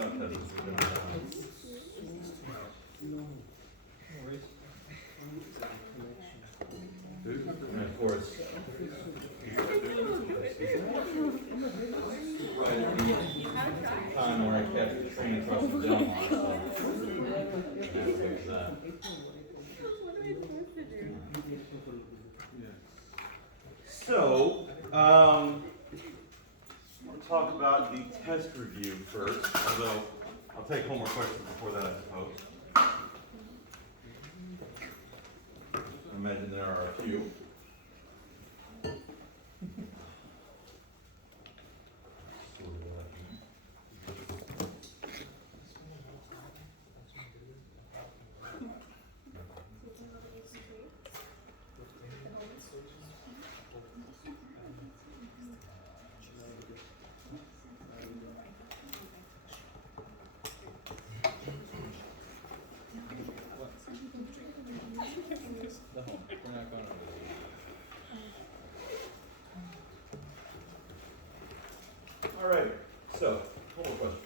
And of course, right at the time where I catch the train across the Delmont, so we'll talk about the test review first, although I'll take home more questions before that, I suppose. I imagine there are a few. All right, so, couple of questions.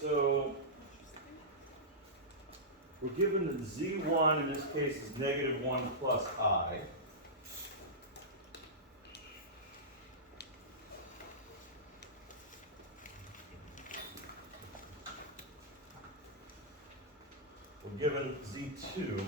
So we're given that z1 in this case is negative 1 plus I. We're given z2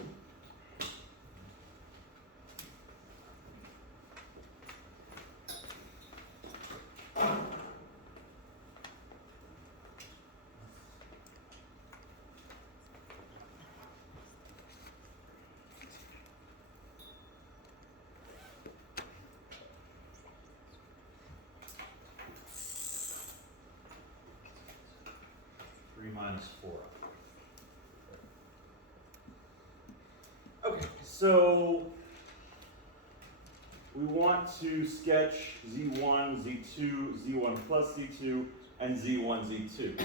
minus 4. Okay, so we want to sketch z1, z2, z1 plus z2, and z1, z2.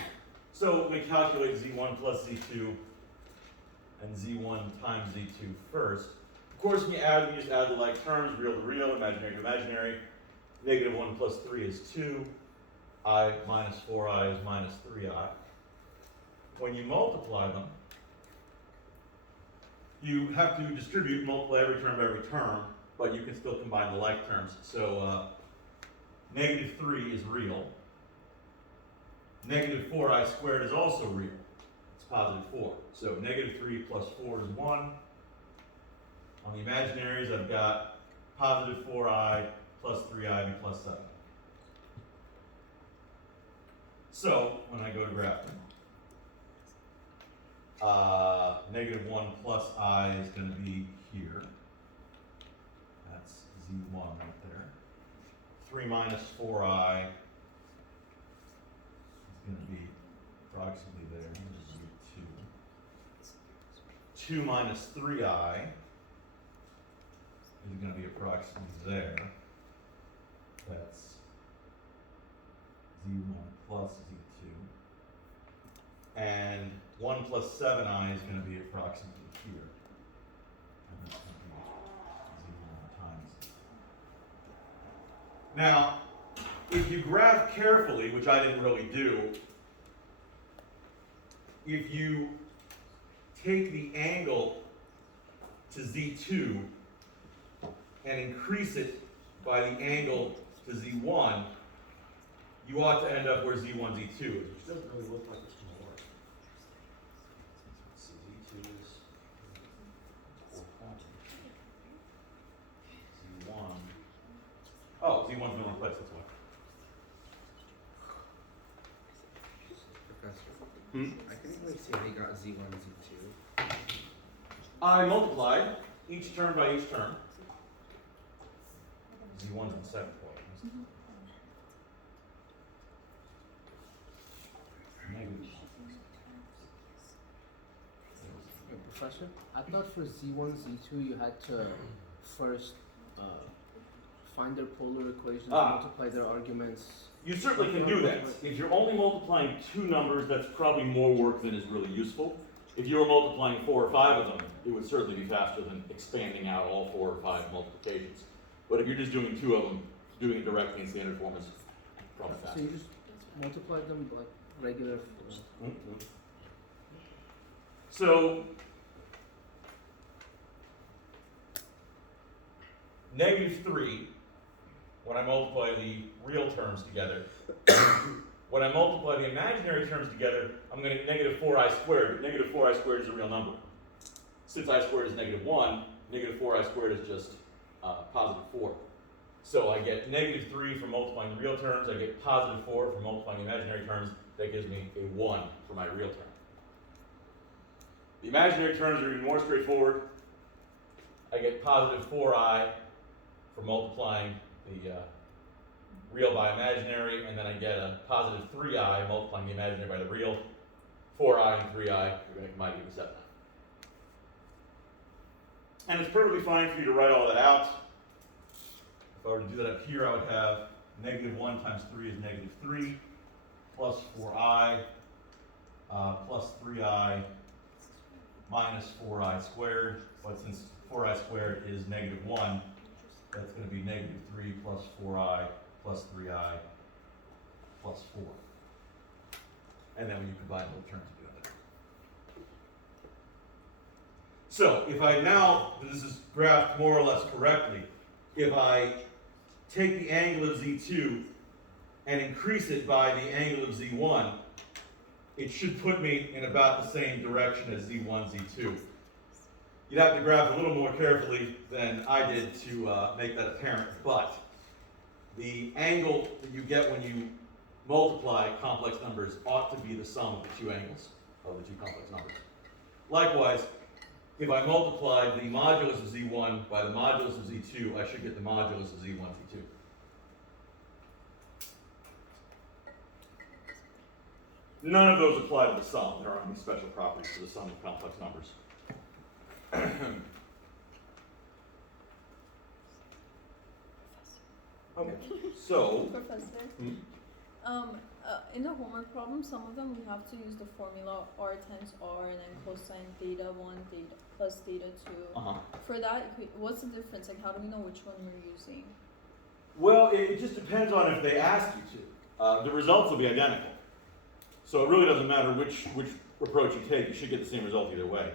So we calculate z1 plus z2 and z1 times z2 first. Of course, when you just add the like terms, real to real, imaginary to imaginary. Negative 1 plus 3 is 2. I minus 4i is minus 3i. When you multiply them, you have to distribute, multiply every term by every term, but you can still combine the like terms. So negative 3 is real. Negative 4i squared is also real. It's positive 4. So negative 3 plus 4 is 1. On the imaginaries, I've got positive 4i plus 3i and plus 7. So when I go to graph them, negative 1 plus I is going to be here. That's z1 right there. 3 minus 4i is going to be approximately there. Z2. 2 minus 3i is going to be approximately there. That's z1 plus z2. And 1 plus 7i is going to be approximately here. And that's going to be z1 times. Now, if you graph carefully, which I didn't really do, if you take the angle to z2 and increase it by the angle to z1, you ought to end up where z1, z2 is, which doesn't really look like it's going to work. So z2 is 4 z1. Oh, z1's in the wrong place, that's why. Professor, I can really see how you got z1, z2. I multiplied each term by each term. Z1's in 7th point. Professor, I thought for Z1, Z2 you had to first find their polar equations, multiply their arguments. You certainly can do that. If you're only multiplying 2 numbers, that's probably more work than is really useful. If you were multiplying 4 or 5 of them, it would certainly be faster than expanding out all 4 or 5 multiplications. But if you're just doing 2 of them, doing it directly in standard form is probably faster. So you just multiply them like regular. So, -3, when I multiply the real terms together. When I multiply the imaginary terms together, I'm going to get -4i squared. Negative 4i squared is a real number. Since I squared is -1, -4i squared is just +4. So I get -3 for multiplying the real terms. I get +4 for multiplying the imaginary terms. That gives me a 1 for my real term. The imaginary terms are even more straightforward. I get +4i for multiplying the real by imaginary, and then I get a +3i multiplying the imaginary by the real. 4i and 3i are going to combine to equal 7. And it's perfectly fine for you to write all that out. If I were to do that up here, I would have -1 times 3 is -3, plus 4i, plus 3i, minus 4i squared. But since 4i squared is -1, that's going to be -3 plus 4i plus 3i plus 4. And then when you combine both terms together. So if I now, this is graphed more or less correctly, if I take the angle of Z2 and increase it by the angle of Z1, it should put me in about the same direction as Z1, Z2. You'd have to graph a little more carefully than I did to make that apparent, but the angle that you get when you multiply complex numbers ought to be the sum of the 2 angles of the 2 complex numbers. Likewise, if I multiply the modulus of Z1 by the modulus of Z2, I should get the modulus of Z1, Z2. None of those apply to the sum. There aren't any special properties to the sum of complex numbers. Okay, so. Professor, in the homework problem, some of them we have to use the formula r times r and then cosine theta 1 theta plus theta 2. For that, what's the difference? Like, how do we know which one we're using? Well, it just depends on if they ask you to. The results will be identical. So it really doesn't matter which approach you take, you should get the same result either way.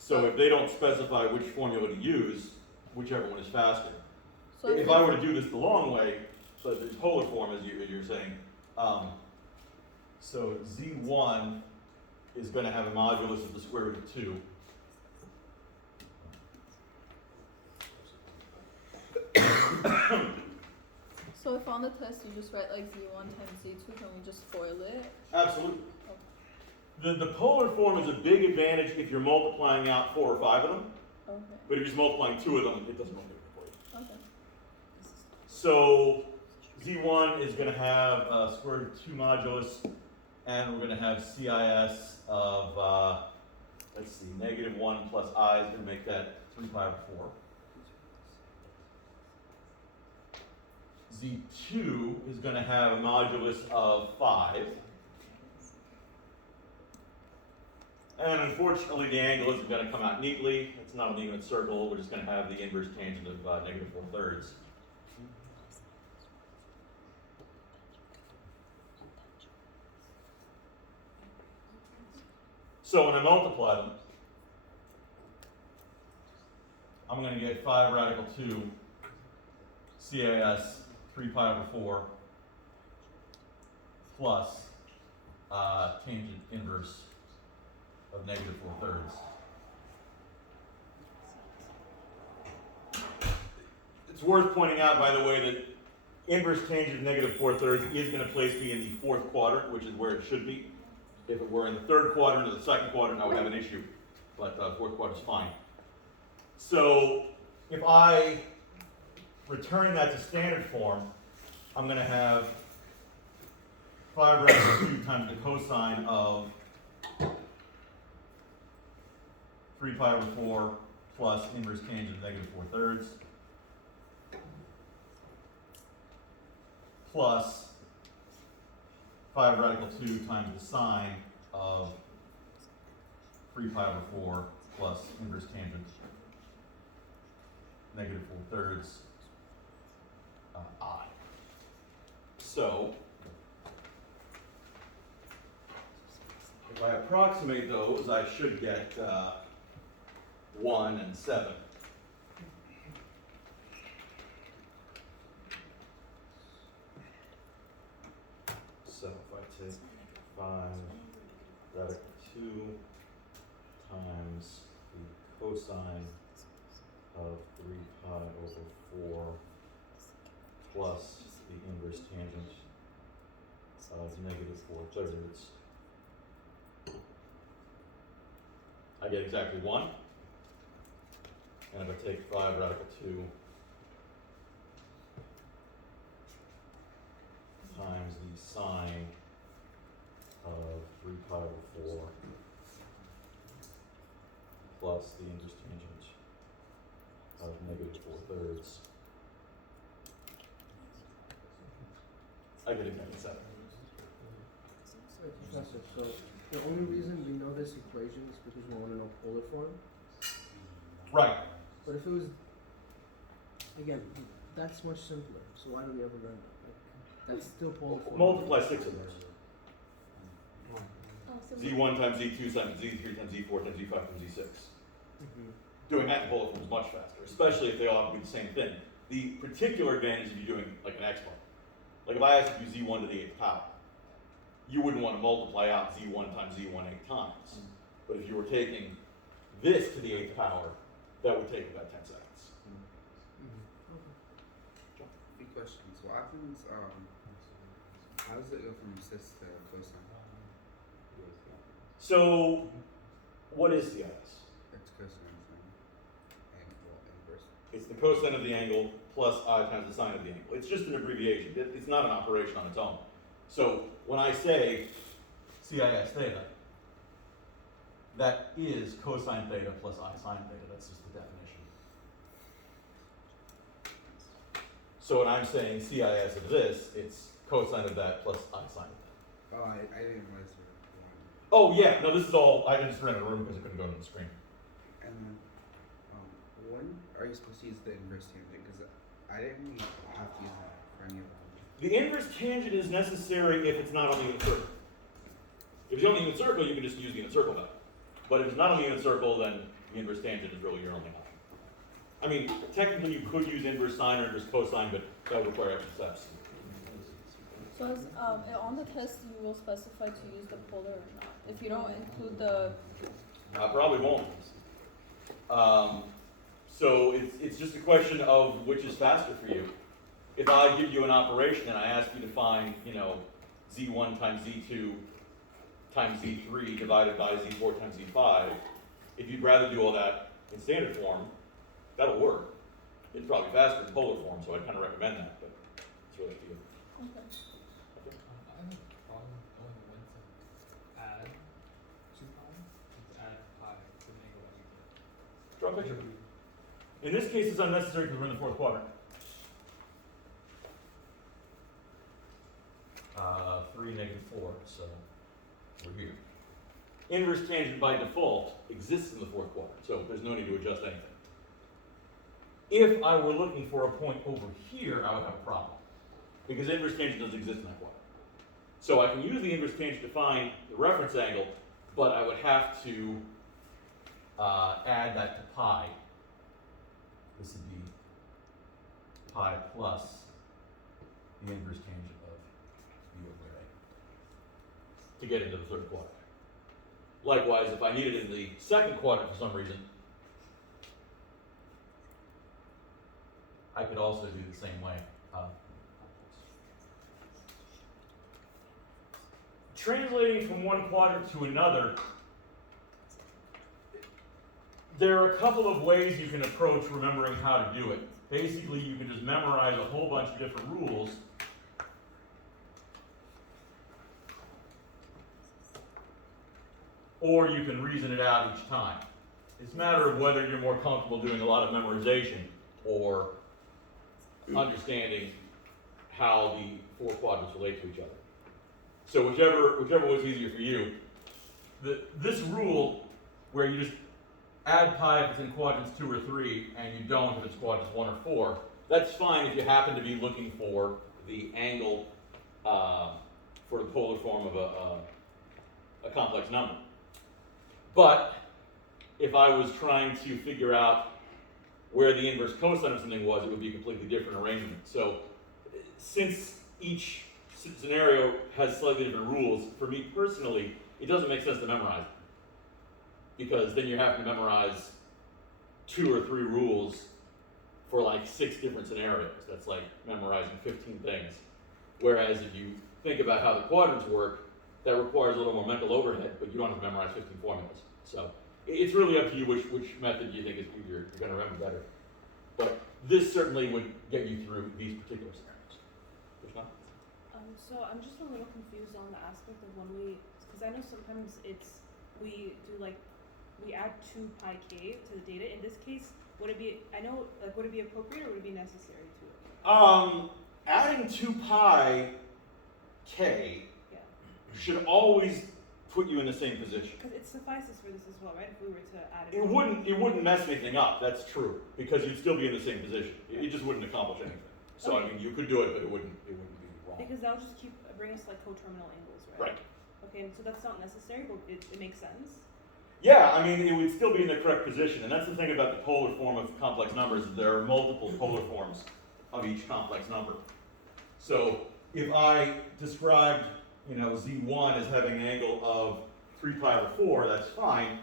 So if they don't specify which formula to use, whichever one is faster. So if I were to do this the long way, so the polar form as you're saying, so Z1 is going to have a modulus of the square root of 2. So if on the test you just write like Z1 times Z2, can we just FOIL it? Absolutely. The polar form is a big advantage if you're multiplying out 4 or 5 of them. Okay. But if you're just multiplying 2 of them, it doesn't make it for you. Okay. So Z1 is going to have square root of 2 modulus, and we're going to have CIS of, let's see, -1 plus I is going to make that 3 pi over 4. Z2 is going to have a modulus of 5. And unfortunately, the angle isn't going to come out neatly. It's not an even circle. We're just going to have the inverse tangent of -4/3. So when I multiply them, I'm going to get 5 radical 2 CIS 3 pi over 4 plus tangent inverse of -4/3. It's worth pointing out, by the way, that inverse tangent of -4/3 is going to place me in the 4th quadrant, which is where it should be. If it were in the 3rd quadrant or the 2nd quadrant, I would have an issue, but 4th quadrant is fine. So if I return that to standard form, I'm going to have 5 radical 2 times the cosine of 3 pi over 4 plus inverse tangent of negative 4/3 plus 5 radical 2 times the sine of 3 pi over 4 plus inverse tangent negative 4/3 I. So, if I approximate those, I should get 1 and 7. So if I take 5 radical 2 times the cosine of 3 pi over 4 plus the inverse tangent of negative 4/3, I get exactly 1. And if I take 5 radical 2 times the sine of 3 pi over 4 plus the inverse tangent of negative 4/3, I get exactly 7. Professor, so the only reason we know this equation is because we want to know polar form. Right. But if it was, again, that's much simpler. So why do we ever learn that? Like, that's still polar form. Multiply 6 of those. Oh, so Z1 times Z2 times Z3 times Z4 times Z5 times Z6. Mm-hmm. Doing that in polar form is much faster, especially if they all have to be the same thing. The particular advantage of you doing like an export, like if I asked you to do Z1 to the 8th power, you wouldn't want to multiply out Z1 times Z1 8 times. But if you were taking this to the 8th power, that would take about 10 seconds. Few questions. What happens, how does it go from cis to cosine? So, what is CIS? It's cosine, and well, inverse. It's the cosine of the angle plus I times the sine of the angle. It's just an abbreviation. It's not an operation on its own. So, when I say CIS theta, that is cosine theta plus I sine theta. That's just the definition. So when I'm saying CIS of this, it's cosine of that plus I sine of that. Oh, I didn't realize there were one. Oh yeah, no, this is all, I just ran out of room because I couldn't go to the screen. And then, when are you supposed to use the inverse tangent? Because I didn't really have to use that for any of them. The inverse tangent is necessary if it's not on the unit circle. If it's on the unit circle, you can just use the unit circle value. But if it's not on the unit circle, then the inverse tangent is really your only option. I mean, technically you could use inverse sine or inverse cosine, but that would require extra steps. So as, on the test, you will specify to use the polar or not. If you don't include the, I probably won't. So it's just a question of which is faster for you. If I give you an operation and I ask you to find, Z1 times Z2 times Z3 divided by Z4 times Z5, if you'd rather do all that in standard form, that'll work. It's probably faster in polar form, so I'd kind of recommend that, but it's really up to you. okay. I have a problem knowing when to add 2 pi and to add pi to the angle that we get. Draw a picture. In this case, it's unnecessary because we're in the 4th quadrant. 3, -4, so we're here. Inverse tangent by default exists in the 4th quadrant, so there's no need to adjust anything. If I were looking for a point over here, I would have a problem, because inverse tangent doesn't exist in that quadrant. So I can use the inverse tangent to find the reference angle, but I would have to add that to pi. This would be pi plus the inverse tangent of u over a to get into the 3rd quadrant. Likewise, if I need it in the 2nd quadrant for some reason, I could also do the same way. Translating from one quadrant to another, There are a couple of ways you can approach remembering how to do it. Basically, you can just memorize a whole bunch of different rules. Or you can reason it out each time. It's a matter of whether you're more comfortable doing a lot of memorization or understanding how the four quadrants relate to each other. So whichever was easier for you. This rule, where you just add pi if it's in quadrants 2 or 3, and you don't if it's quadrants 1 or 4, that's fine if you happen to be looking for the angle for the polar form of a complex number. But if I was trying to figure out where the inverse cosine of something was, it would be a completely different arrangement. So since each scenario has slightly different rules, for me personally, it doesn't make sense to memorize it. Because then you have to memorize 2 or 3 rules for like 6 different scenarios. That's like memorizing 15 things. Whereas if you think about how the quadrants work, that requires a little more mental overhead, but you don't have to memorize 15 formulas. So it's really up to you which method you think is you're going to remember better. But this certainly would get you through these particular scenarios. Which one? So I'm just a little confused on the aspect of when because I know sometimes we add 2 pi k to the data. In this case, would it be appropriate or would it be necessary to? Adding 2 pi k should always put you in the same position. Because it suffices for this as well, right? If we were to add it. It wouldn't mess anything up. That's true, because you'd still be in the same position. It just wouldn't accomplish anything. So Okay. I mean, you could do it, but it wouldn't be wrong. Because that would just bring us like coterminal angles, right? Right. Okay, and so that's not necessary, but it makes sense. Yeah, I mean, it would still be in the correct position, and that's the thing about the polar form of complex numbers. There are multiple polar forms of each complex number. So if I described, z1 as having an angle of 3 pi over 4, that's fine.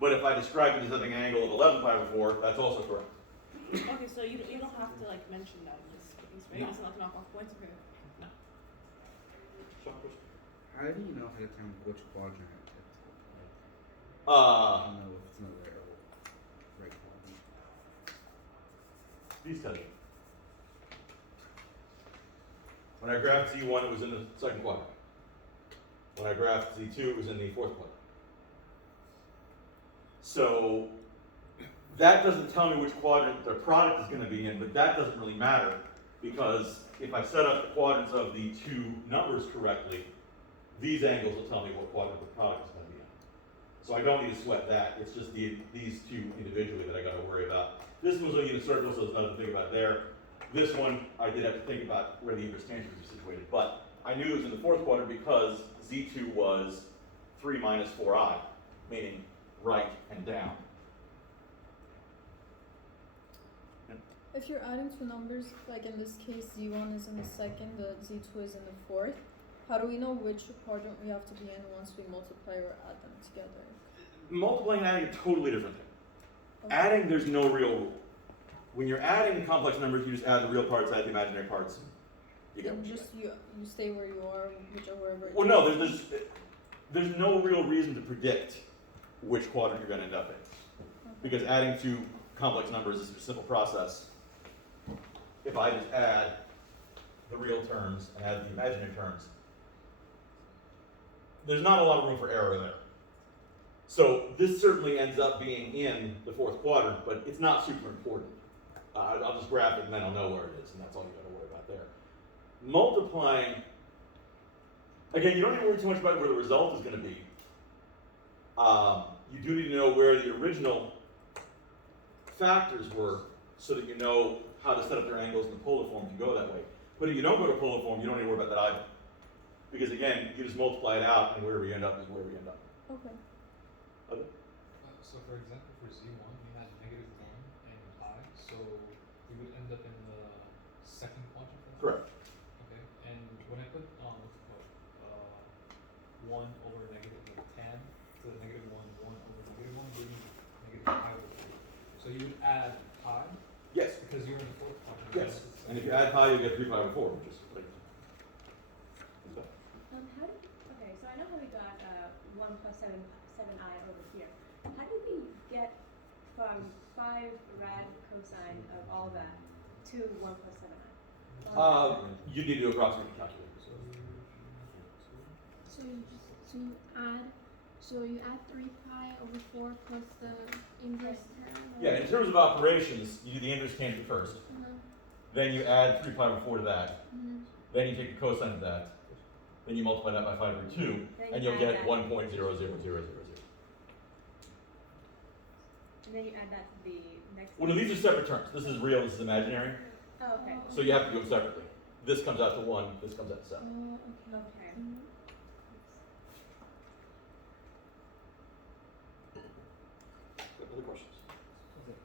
But if I describe it as having an angle of 11 pi over 4, that's also correct. Okay, so you don't have to like mention that in this case, right? No. It's not like knock off points. Okay. How do you know ahead of time which quadrant it's like? Uh, I don't know if it's another right quadrant. These tell you. When I graphed z1, it was in the second quadrant. When I graphed z2, it was in the fourth quadrant. So that doesn't tell me which quadrant the product is going to be in, but that doesn't really matter, because if I set up the quadrants of the 2 numbers correctly, these angles will tell me what quadrant the product is going to be in. So I don't need to sweat that. It's just these 2 individually that I got to worry about. This one's only in a circle, so there's nothing to think about there. This one, I did have to think about where the inverse tangents are situated, but I knew it was in the fourth quadrant because z2 was 3 minus 4i, meaning right and down. If you're adding 2 numbers, like in this case, z1 is in the second, the z2 is in the fourth, how do we know which quadrant we have to be in once we multiply or add them together? Multiplying and adding are totally different thing. Okay. Adding, there's no real rule. When you're adding complex numbers, you just add the real parts, add the imaginary parts. You get And what you just you stay where you are, wherever. Well, no, there's no real reason to predict which quadrant you're going to end up in. Okay. Because adding 2 complex numbers is a simple process. If I just add the real terms and add the imaginary terms, there's not a lot of room for error there. So this certainly ends up being in the fourth quadrant, but it's not super important. I'll just graph it and then I'll know where it is, and that's all you got to worry about there. Multiplying, again, you don't need to worry too much about where the result is going to be. You do need to know where the original factors were so that you know how to set up their angles in the polar form to go that way. But if you don't go to polar form, you don't need to worry about that either. Because again, you just multiply it out, and wherever you end up is where we end up. Okay. Okay. So for example, for z1, we had -1 and pi, so we would end up in the second quadrant. Correct. Okay, and when I put 1 over negative, like tan to the -1, 1 over -1, giving negative pi over 4. So you would add pi Yes. because you're in the fourth quadrant. Yes. And if you add pi, you get 3 pi over 4, which is like. So I know how we got 1 plus 7i over here. How do we get from 5 rad cosine of all that to 1 plus 7i? You need to do approximate calculation. So you add 3 pi over 4 plus the inverse term? Yeah, in terms of operations, you do the inverse tangent first. Then you add 3 pi over 4 to that. Then you take the cosine of that. Then you multiply that by 5 over 2, and you'll get 1.00000. And then you add that to the next Well, no, these are separate terms. This is real, this is imaginary. Oh, okay. So you have to do them separately. This comes out to 1, this comes out to 7. Okay. Other questions? Okay.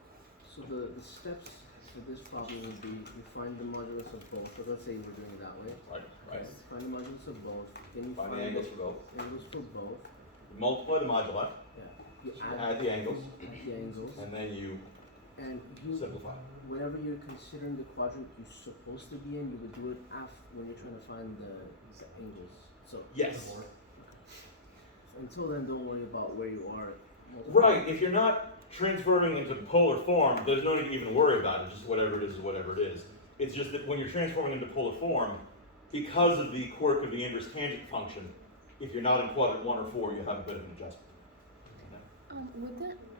So the steps for this problem would be you find the modulus of both. So let's say we're doing it that way. Right, right. Find the modulus of both. Then you Find the angles for both. angles for both. Multiply the moduli, Yeah. You add the angles, add the angles. and then you And you, simplify. whenever you're considering the quadrant you're supposed to be in, you would do it after when you're trying to find the angles. So Yes. until then, don't worry about where you are. Right, if you're not transforming into polar form, there's no need to even worry about it. Just whatever it is whatever it is. It's just that when you're transforming into polar form, because of the quirk of the inverse tangent function, if you're not in quadrant 1 or 4, you have a bit of an adjustment.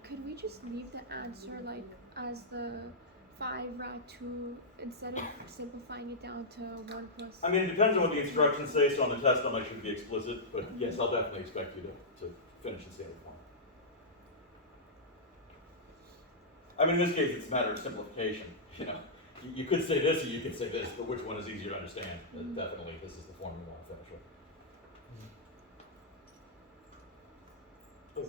Could we just leave the answer like as the 5 rad 2 instead of simplifying it down to 1 plus? I mean, it depends on what the instructions say, so on the test I'll make sure to be explicit, but yes, I'll definitely expect you to finish in standard form. I mean, in this case, it's a matter of simplification. You know, you could say this or you could say this, but which one is easier to understand? Definitely, this is the form you want to finish with. So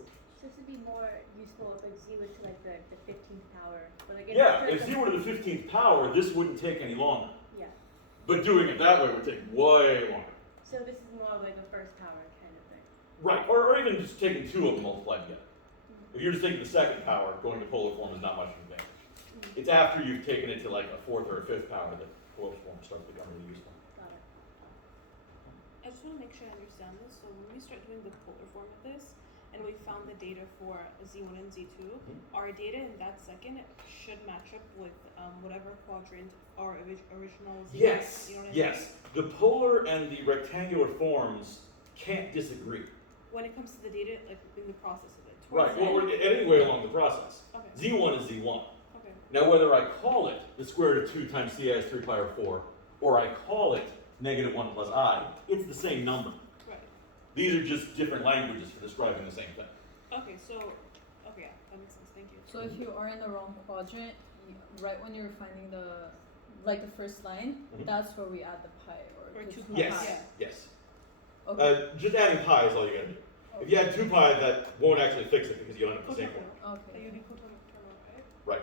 this would be more useful if like z went to like the 15th power, but like Yeah, if z were to the 15th power, this wouldn't take any longer. Yeah. But doing it that way would take way longer. So this is more like a first power kind of thing. Right, or even just taking 2 of them multiplied together. If you're just taking the second power, going to polar form is not much of an advantage. It's after you've taken it to like a 4th or a 5th power that polar form starts becoming really useful. Got it. I just want to make sure I understand this. So when we start doing the polar form of this, and we found the data for Z1 and Z2, our data in that second should match up with whatever quadrant our original Z. Yes, You know what I yes. mean? The polar and the rectangular forms can't disagree. When it comes to the data, like in the process of it. Right, Towards well, the end- anyway along the process. Okay. Z1 is Z1. Okay. Now, whether I call it the square root of 2 times c as 3 pi over 4, or I call it negative 1 plus I, it's the same number. Right. These are just different languages for describing the same thing. Okay. So. Okay. Yeah. That makes sense. Thank you. So if you are in the wrong quadrant, right when you're finding the first line, that's where we add the pi or Or the 2 2 Yes, pi. Yeah. yes. Okay. Just adding pi is all you gotta do. If you add 2 pi, that won't actually fix it because you don't have the same Okay. form. Okay. You put on terminal, right? Right.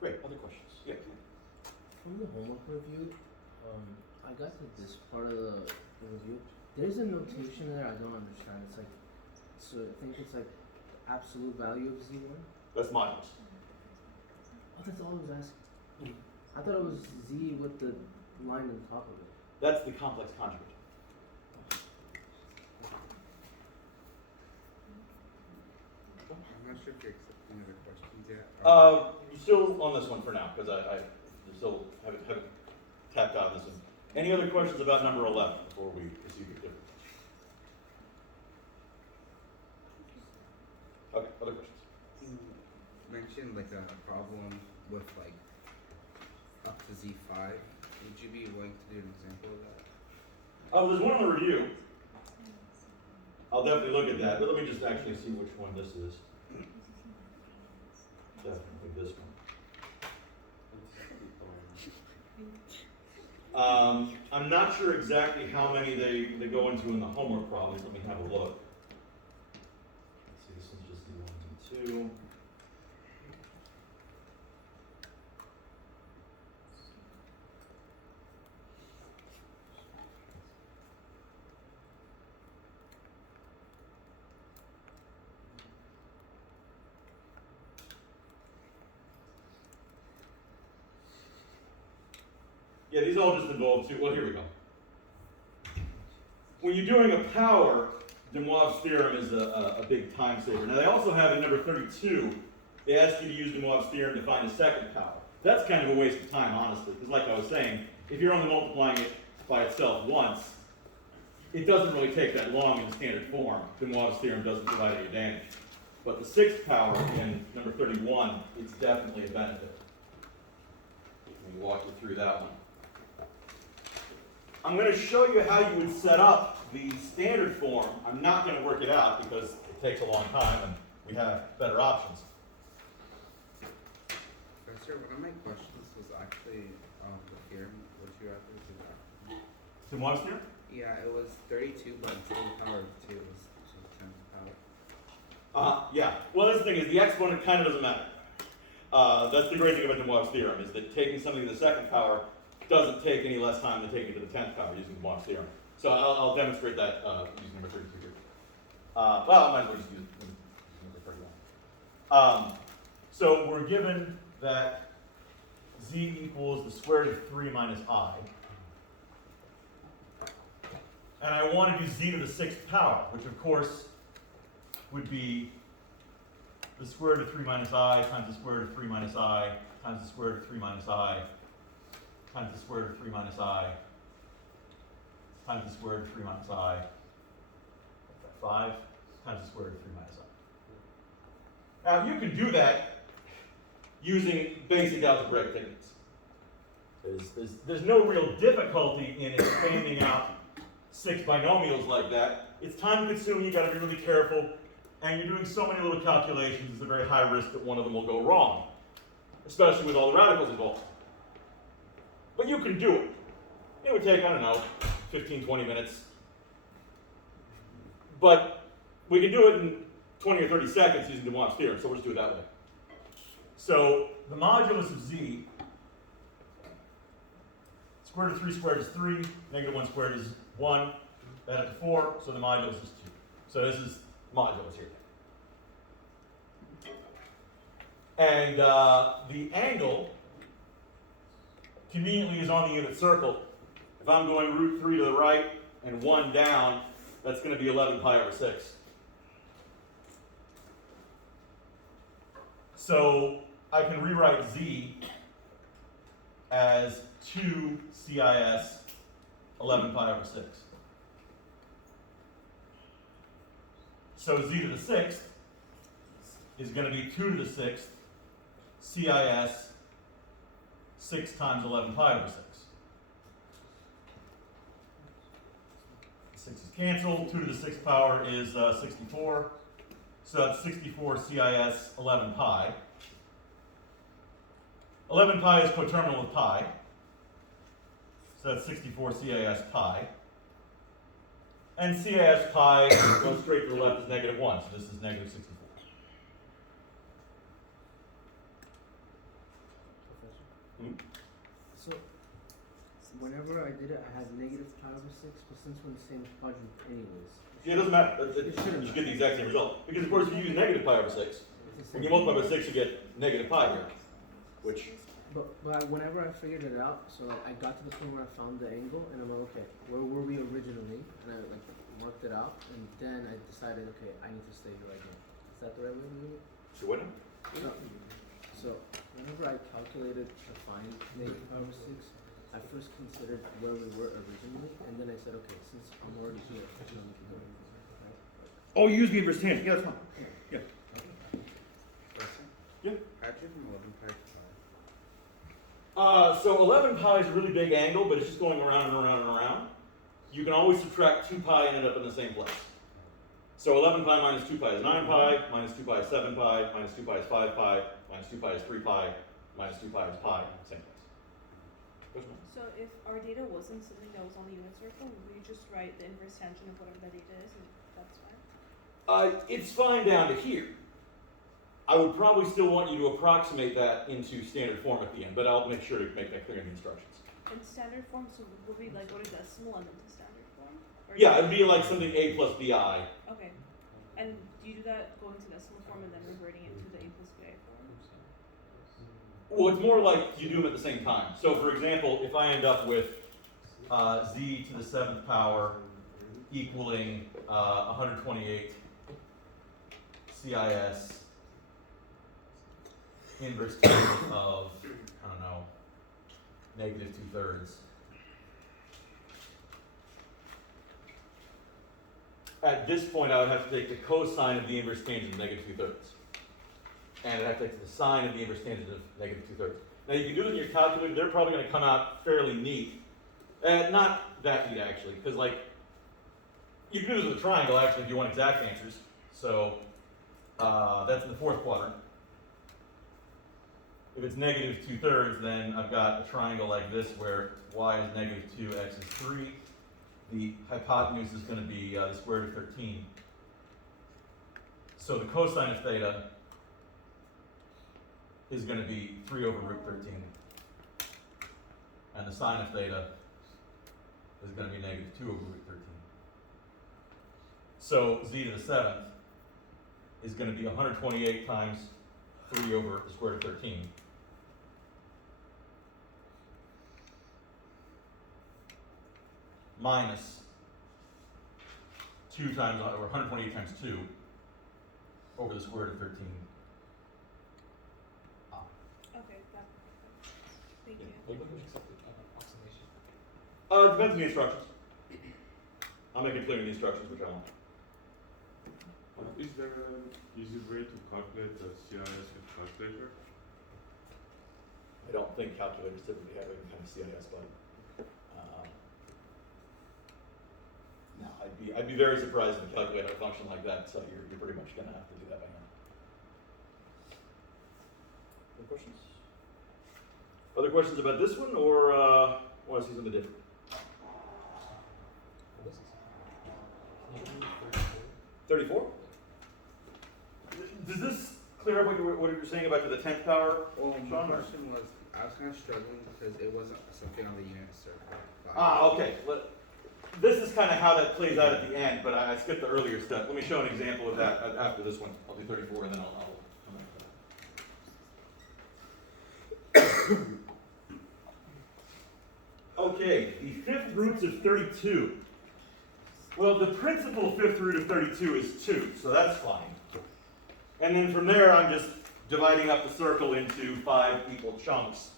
Great, other questions? Yeah. From the homework review, I got to this part of the review. There's a notation there I don't understand. It's like, so I think it's like the absolute value of Z1. That's modulus. Oh, that's all I was asking. I thought it was Z with the line on top of it. That's the complex conjugate. I'm not sure if you're accepting other questions yet. Still on this one for now, because I still haven't tapped out of this one. Any other questions about number 11 before we proceed with different? Okay, other questions? You mentioned like a problem with like up to Z5. Would you be willing to do an example of that? Oh, there's one on the review. I'll definitely look at that, but let me just actually see which one this is. Definitely this one. I'm not sure exactly how many they go into in the homework problems. Let me have a look. Let's see, this one's just the 1 and 2. Yeah, these all just involve 2. Well, here we go. When you're doing a power, then Moivre's theorem is a big time saver. Now they also have in number 32, they ask you to use the Moivre's theorem to find a second power. That's kind of a waste of time, honestly, because like I was saying, if you're only multiplying it by itself once, it doesn't really take that long in standard form. The Moivre's theorem doesn't provide any advantage. But the sixth power in number 31 is definitely a benefit. Let me walk you through that one. I'm going to show you how you would set up the standard form. I'm not going to work it out because it takes a long time and we have better options. Professor, one of my questions was actually the theorem, what you have to do that. The Moivre's theorem? Yeah, it was 32, but instead of the power of 2, it was 10 to the power. Yeah. Well, that's the thing is the exponent kind of doesn't matter. That's the great thing about the Moivre's theorem is that taking something to the second power doesn't take any less time than taking it to the 10th power using the Moivre's theorem. So I'll demonstrate that using number 32 here. Well, I might as well just use number 31. So we're given that z equals the square root of 3 minus I. And I want to do z to the 6th power, which of course would be the square root of 3 minus I times the square root of 3 minus I times the square root of 3 minus I times the square root of 3 minus I times the square root of 3 minus I. 5 times the square root of 3 minus I. Now you can do that using basic algebraic techniques. There's no real difficulty in expanding out 6 binomials like that. It's time consuming, you've got to be really careful, and you're doing so many little calculations, there's a very high risk that one of them will go wrong, especially with all the radicals involved. But you can do it. It would take, I don't know, 15, 20 minutes. But we can do it in 20 or 30 seconds using de Moivre's theorem, so we'll just do it that way. So the modulus of z, square root of 3 squared is 3, negative 1 squared is 1, add up to 4, so the modulus is 2. So this is modulus here. And the angle conveniently is on the unit circle. If I'm going root 3 to the right and 1 down, that's going to be 11 pi over 6. So I can rewrite z as 2 CIS 11 pi over 6. So z to the 6th is going to be 2 to the 6th CIS 6 times 11 pi over 6. 6 is canceled. 2 to the 6th power is 64. So that's 64 CIS 11 pi. 11 pi is coterminal with pi. So that's 64 CIS pi. And CIS pi goes straight to the left is negative 1. So this is negative 64. So, whenever I did it, I had negative pi over 6, but since we're in the same quadrant anyways. Yeah, it doesn't matter. You get the exact same result. Because of course, if you use negative pi over 6, when you multiply by 6, you get negative pi here. Which... But whenever I figured it out, so like I got to the point where I found the angle, and I'm like, okay, where were we originally? And I like worked it out, and then I decided, okay, I need to stay here right now. Is that the right way to do it? So what? No. So whenever I calculated to find negative pi over 6, I first considered where we were originally, and then I said, okay, since I'm already here, I can only do it. Right? Oh, you use the inverse tangent. Yeah, that's fine. Yeah. Yeah. How'd you from 11 pi to 5? So 11 pi is a really big angle, but it's just going around and around and around. You can always subtract 2 pi and end up in the same place. So 11 pi minus 2 pi is 9 pi, minus 2 pi is 7 pi, minus 2 pi is 5 pi, minus 2 pi is 3 pi, minus 2 pi is pi, same place. So if our data wasn't something that was on the unit circle, would we just write the inverse tangent of whatever that data is, and that's fine? It's fine down to here. I would probably still want you to approximate that into standard form at the end, but I'll make sure to make that clear in the instructions. In standard form, so would we like go to decimal and then to standard form? Or Yeah, it'd be like something a plus bi. Okay. And do you do that going to decimal form and then reverting it to the a plus bi form? Well, it's more like you do them at the same time. So for example, if I end up with z to the 7th power equaling 128 CIS inverse tangent of, I don't know, negative 2/3. At this point, I would have to take the cosine of the inverse tangent of negative 2/3. And I'd have to take the sine of the inverse tangent of negative 2/3. Now you can do it in your calculator, they're probably going to come out fairly neat. Not that neat actually, because like, you can do this with a triangle actually if you want exact answers. So that's in the fourth quadrant. If it's negative 2/3, then I've got a triangle like this where y is negative 2, x is 3. The hypotenuse is going to be the square root of 13. So the cosine of theta is going to be 3 over root 13. And the sine of theta is going to be negative 2 over root 13. So z to the 7th is going to be 128 times 3 over the square root of 13. Minus 2 times, or 128 times 2 over the square root of 13. Okay, thank you. What about accepted approximation? It depends on the instructions. I'll make it clear in the instructions which I want. Is there an easy way to calculate the CIS with calculator? I don't think calculators typically have any kind of CIS, but no, I'd be very surprised if the calculator had a function like that. So you're pretty much going to have to do that by hand. Any questions? Other questions about this one, or want to see something different? What is this? Can you do 34? 34? Does this clear up what you were saying about the 10th power? Well, my Sean? question was, I was kind of struggling because it wasn't something on the unit circle. Okay. This is kind of how that plays out at the end, but I skipped the earlier step. Let me show an example of that after this one. I'll do 34 and then I'll come back. Okay, the fifth roots of 32. Well, the principal fifth root of 32 is 2, so that's fine. And then from there, I'm just dividing up the circle into 5 equal chunks.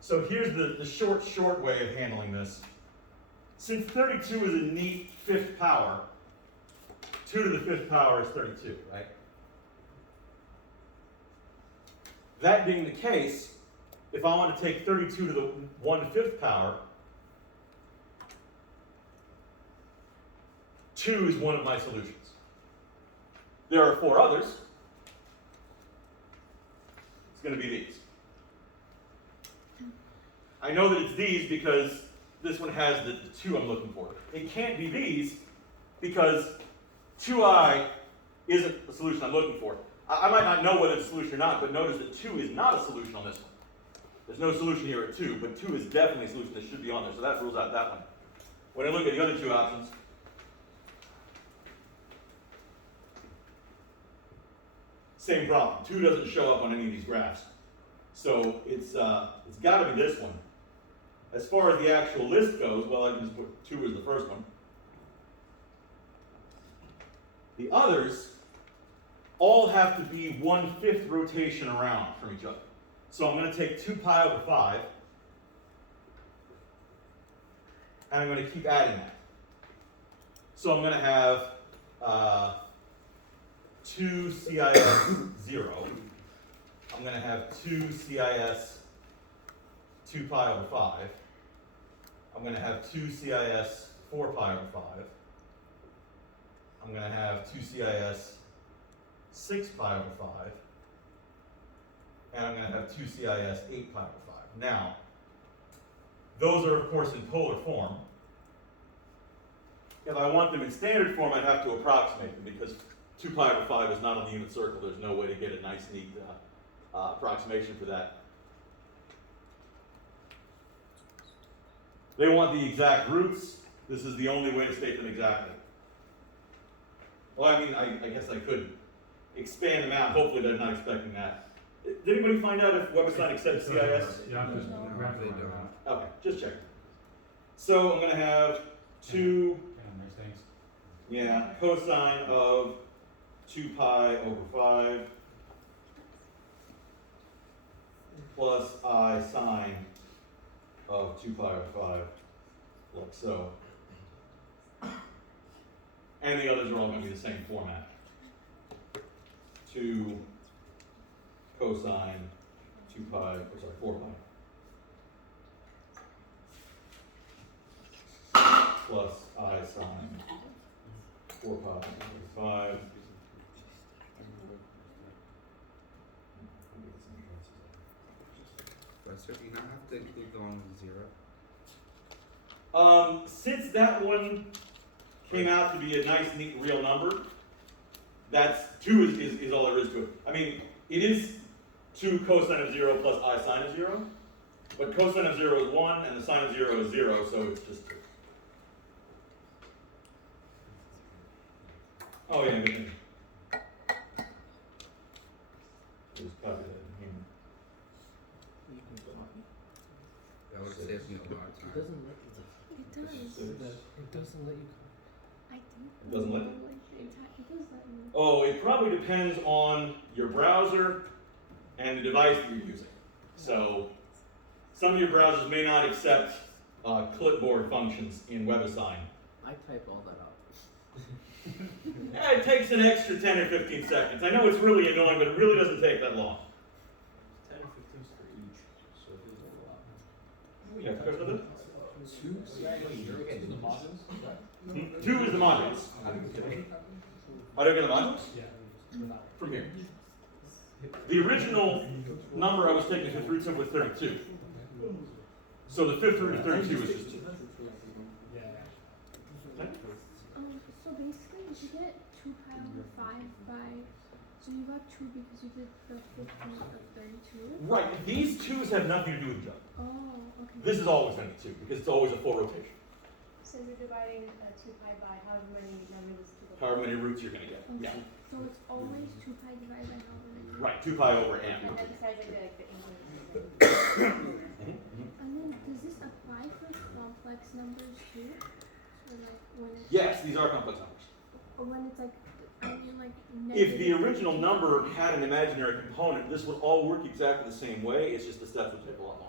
So here's the short way of handling this. Since 32 is a neat fifth power, 2 to the fifth power is 32, right? That being the case, if I want to take 32 to the 1/5 power, 2 is one of my solutions. There are 4 others. It's going to be these. I know that it's these because this one has the 2 I'm looking for. It can't be these because 2i isn't the solution I'm looking for. I might not know whether it's a solution or not, but notice that 2 is not a solution on this one. There's no solution here at 2, but 2 is definitely a solution that should be on there, so that rules out that one. When I look at the other 2 options, same problem. 2 doesn't show up on any of these graphs. So it's got to be this one. As far as the actual list goes, well, I can just put 2 as the first one. The others all have to be 1/5 rotation around from each other. So I'm going to take 2 pi over 5, and I'm going to keep adding that. So I'm going to have 2 CIS 0. I'm going to have 2 CIS 2 pi over 5. I'm going to have 2 CIS 4 pi over 5. I'm going to have 2 CIS 6 pi over 5. And I'm going to have 2 CIS 8 pi over 5. Now, those are, of course, in polar form. If I want them in standard form, I'd have to approximate them because 2 pi over 5 is not on the unit circle. There's no way to get a nice, neat approximation for that. They want the exact roots. This is the only way to state them exactly. Well, I mean, I guess I could expand them out. Hopefully they're not expecting that. Did anybody find out if WebAssign accepts CIS? Yeah, I'm just No. grabbing They it right don't. now. Okay, just check. So I'm going to have 2, Yeah, nice, thanks. yeah, cosine of 2 pi over 5 plus I sine of 2 pi over 5, like so. And the others are all going to be the same format. 2 cosine 2 pi, or sorry, 4 pi. Plus I sine 4 pi over 5. Professor, do you not have to include the one with 0? Since that one came out to be a nice, neat, real number, that's 2 is all there is to it. I mean, it is 2 cosine of 0 plus I sine of 0, but cosine of 0 is 1 and the sine of 0 is 0, so it's just 2. Oh yeah, good. Just copy that in here. You can copy. That would save me a lot of It time. doesn't let you. It does. It doesn't let you copy. I think. It doesn't let you? It does let you. Oh, it probably depends on your browser and the device that you're using. So, some of your browsers may not accept clipboard functions in WebAssign. I type all that out. It takes an extra 10 or 15 seconds. I know it's really annoying, but it really doesn't take that long. 10 or 15 for each, so it is a lot. Yeah, question of it? 2 the modules, right? 2 is the modules. Are they going to modules? Yeah, we're not. From here. The original number I was taking fifth root of was 32. So the fifth root of 32 is just 2. Yeah. So basically, if you get 2 pi over 5 by, so you got 2 because you did the 15 of 32? Right, these 2's have nothing to do with each other. Oh, okay. This is always going to be 2 because it's always a full rotation. So you're dividing 2 pi by however many numbers to the However many roots you're going to get. Okay. Yeah. So it's always 2 pi divided by however many. Right, 2 pi over m. and emphasizing the increments. And then does this apply for complex numbers too? So like when it's Yes, these are complex numbers. or when it's like I mean like If the negative original number had an imaginary component, this would all work exactly the same way. It's just the steps would take a lot longer.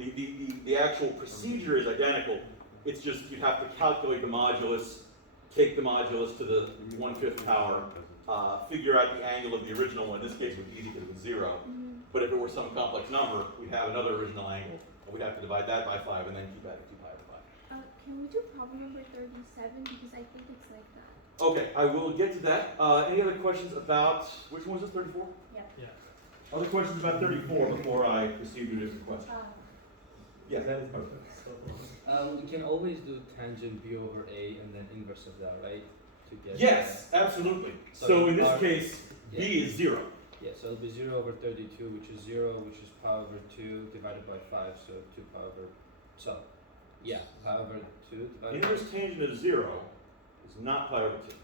Okay. The actual procedure is identical. It's just you'd have to calculate the modulus, take the modulus to the 1/5 power, figure out the angle of the original one. In this case, it would be easy because it was 0. But if it were some complex number, we'd have another original angle, and we'd have to divide that by 5 and then keep adding 2 pi over 5. Can we do problem number 37 because I think it's like that. Okay, I will get to that. Any other questions about, which one was this, 34? Yeah. Other questions about 34 before I proceed to a different question? Yeah. We can always do tangent b over a and then inverse of that, right? To get Yes, absolutely. So So in this our- case, yeah. b is 0. Yeah, so it'll be 0 over 32, which is 0, which is pi over 2 divided by 5, so 2 pi over, so, yeah, pi over 2 divided by, Inverse tangent of 0 is not pi over 2.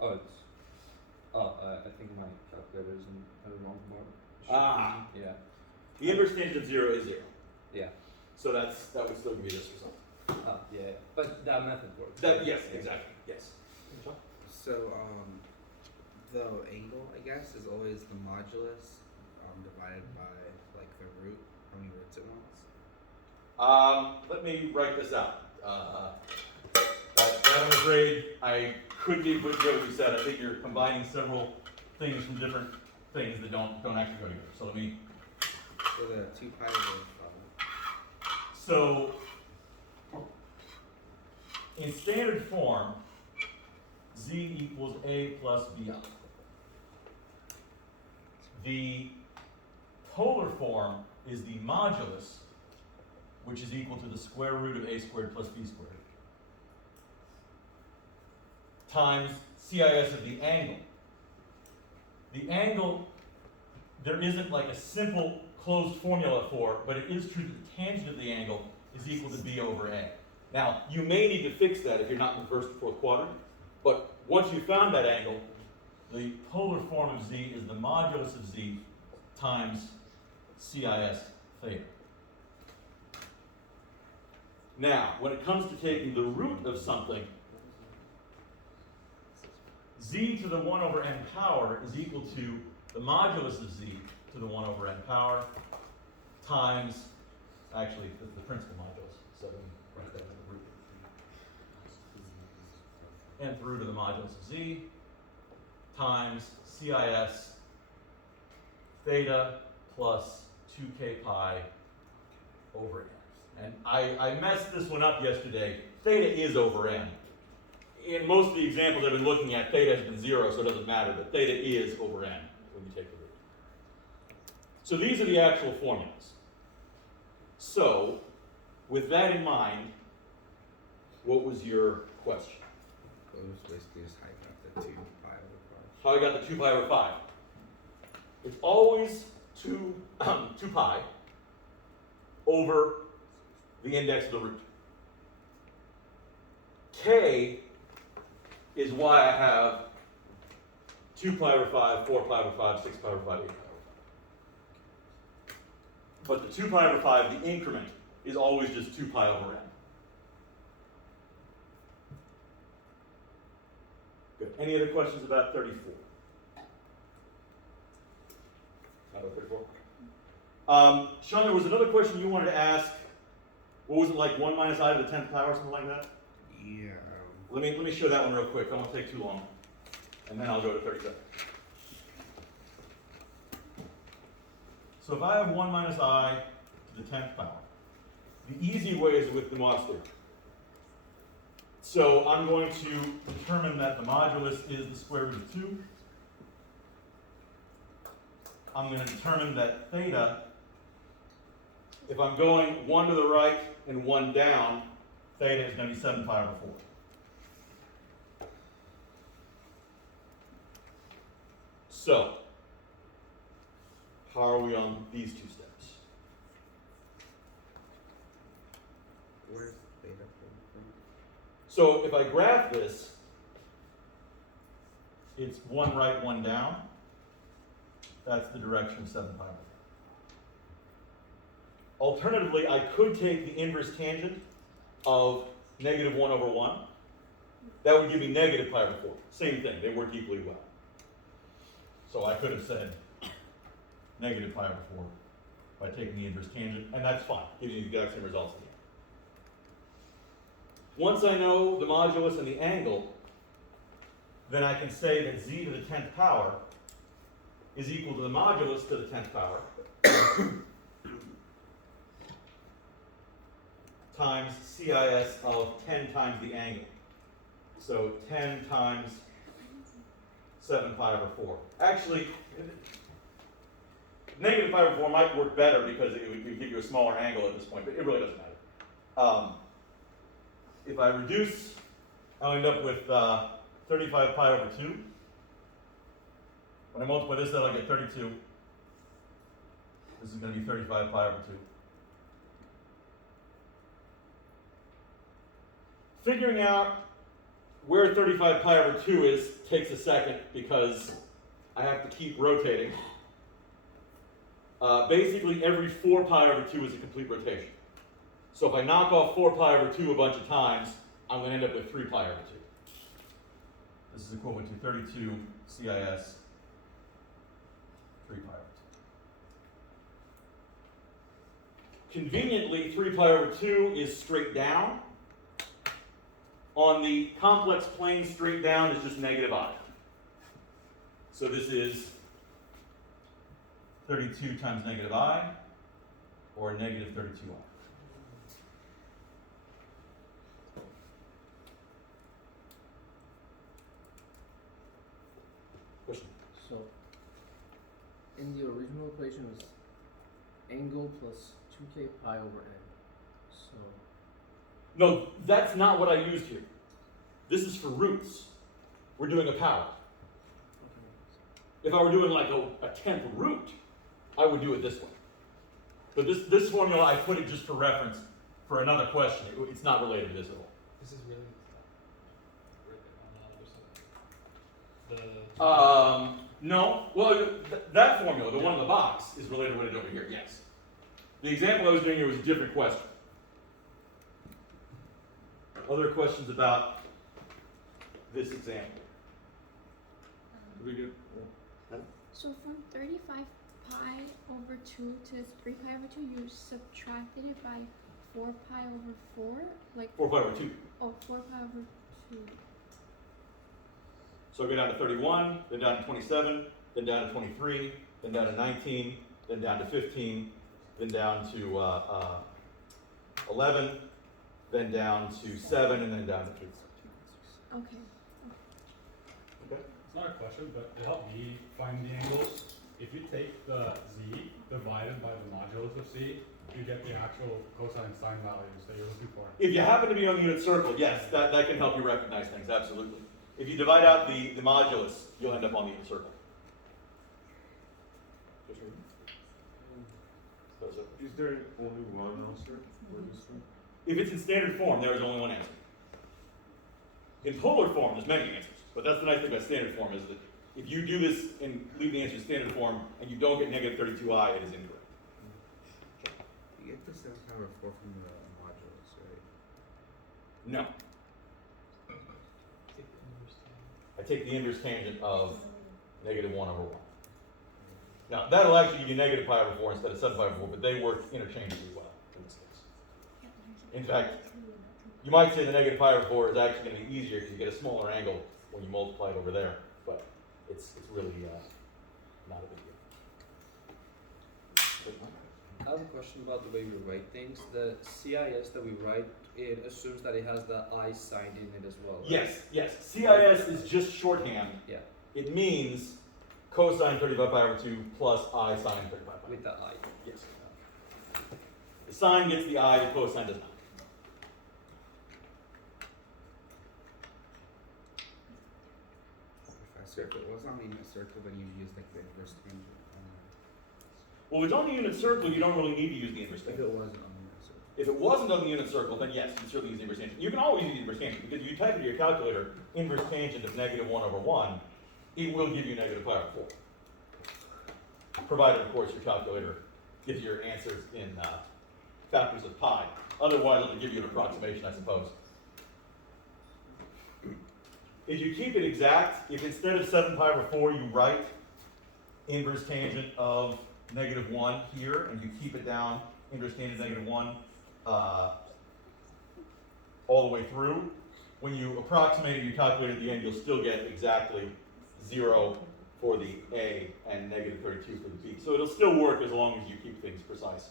it's, I think my calculator is in the wrong mode. Ah. Yeah, The inverse tangent of 0 is 0. yeah, So that would still give you this result. yeah, but that method works. That, right? yes, Yeah. exactly, yes. So, the angle, I guess, is always the modulus divided by, like, the root, how many roots it wants. Let me write this out. That I'm afraid I could give what you said. I think you're combining several things from different things that don't actually go together. So let me. So the 2 pi over 5. So in standard form, z equals a plus b alpha. The polar form is the modulus, which is equal to the square root of a squared plus b squared, times CIS of the angle. The angle, there isn't like a simple closed formula for, but it is true that the tangent of the angle is equal to b over a. Now, you may need to fix that if you're not in the first or fourth quadrant, but once you've found that angle, the polar form of z is the modulus of z times CIS theta. Now, when it comes to taking the root of something, z to the 1 over n power is equal to the modulus of z to the 1 over n power times, actually, the principal modulus, so we can write that as the root. Nth root of the modulus of z times CIS theta plus 2k pi over n. And I messed this one up yesterday. Theta is over n. In most of the examples I've been looking at, theta has been 0, so it doesn't matter, but theta is over n when you take the root. So these are the actual formulas. So, with that in mind, what was your question? It was basically just how I got the 2 pi over 5. How I got the 2 pi over 5. It's always 2 pi over the index of the root. K is why I have 2 pi over 5, 4 pi over 5, 6 pi over 5, 8 pi over 5. But the 2 pi over 5, the increment, is always just 2 pi over n. Good. Any other questions about 34? About 34? Sean, there was another question you wanted to ask. What was it, like 1 minus I to the 10th power or something like that? Yeah. Let me show that one real quick. I won't take too long. And then I'll go to 37. So if I have 1 minus I to the 10th power, the easy way is with the Moivre theorem. So I'm going to determine that the modulus is the square root of 2. I'm going to determine that theta, if I'm going 1 to the right and 1 down, theta is going to be 7 pi over 4. So, how are we on these 2 steps? Where's theta from? So if I graph this, it's 1 right, 1 down. That's the direction of 7 pi over 4. Alternatively, I could take the inverse tangent of negative 1 over 1. That would give me negative pi over 4. Same thing, they work equally well. So I could have said negative pi over 4 by taking the inverse tangent, and that's fine. Gives you the exact same results again. Once I know the modulus and the angle, then I can say that z to the 10th power is equal to the modulus to the 10th power times CIS of 10 times the angle. So 10 times 7 pi over 4. Actually, negative pi over 4 might work better because it would give you a smaller angle at this point, but it really doesn't matter. If I reduce, I'll end up with 35 pi over 2. When I multiply this out, I get 32. This is going to be 35 pi over 2. Figuring out where 35 pi over 2 is takes a second because I have to keep rotating. Basically, every 4 pi over 2 is a complete rotation. So if I knock off 4 pi over 2 a bunch of times, I'm going to end up with 3 pi over 2. This is equivalent to 32 CIS 3 pi over 2. Conveniently, 3 pi over 2 is straight down. On the complex plane, straight down is just negative I. So this is 32 times negative I, or negative 32I. Question? So, in the original equation was angle plus 2k pi over n. So, No, that's not what I used here. This is for roots. We're doing a power. If I were doing like a 10th root, I would do it this way. But this formula, I put it just for reference for another question. It's not related to this at all. This is really written on the other side. No. Well, that formula, the one in the box, is related to what I did over here, yes. The example I was doing here was a different question. Other questions about this example? We get So from 35 pi over 2 to 3 pi over 2, you subtracted it by 4 pi over 4? Like 4 pi over 2. Oh, 4 pi over 2. So I go down to 31, then down to 27, then down to 23, then down to 19, then down to 15, then down to 11, then down to 7, and then down to 3. Okay. Okay? It's not a question, but it helped me find the angles. If you take the z divided by the modulus of c, you get the actual cosine sine values that you're looking for. If you happen to be on the unit circle, yes, that can help you recognize things, absolutely. If you divide out the modulus, you'll end up on the unit circle. Is there only one answer for this one? If it's in standard form, there is only one answer. In polar form, there's many answers. But that's the nice thing about standard form is that if you do this and leave the answer in standard form and you don't get negative 32i, it is incorrect. You get the 7 power 4 from the modulus, right? No. I take the inverse tangent of negative 1 over 1. Now, that'll actually give you negative pi over 4 instead of 7 pi over 4, but they work interchangeably well in this case. In fact, you might say the negative pi over 4 is actually going to be easier because you get a smaller angle when you multiply it over there, but it's really not a big deal. I have a question about the way we write things. The CIS that we write, it assumes that it has the I signed in it as well, right? Yes. CIS is just shorthand. Yeah, It means cosine 35 pi over 2 plus I sine 35 pi. with the I. Yes. The sine gets the I, the cosine does not. Professor, if it was on the unit circle, then you use like the inverse tangent. Well, if it's on the unit circle, you don't really need to use the inverse If tangent. it wasn't on the unit circle. If it wasn't on the unit circle, then yes, you can certainly use the inverse tangent. You can always use the inverse tangent because if you type into your calculator inverse tangent of negative 1 over 1, it will give you negative pi over 4. Provided, of course, your calculator gives your answers in factors of pi. Otherwise, it'll give you an approximation, I suppose. If you keep it exact, if instead of 7 pi over 4, you write inverse tangent of negative 1 here, and you keep it down, inverse tangent of negative 1, all the way through, when you approximate it, you calculate at the end, you'll still get exactly 0 for the A and negative 32 for the B. So it'll still work as long as you keep things precise.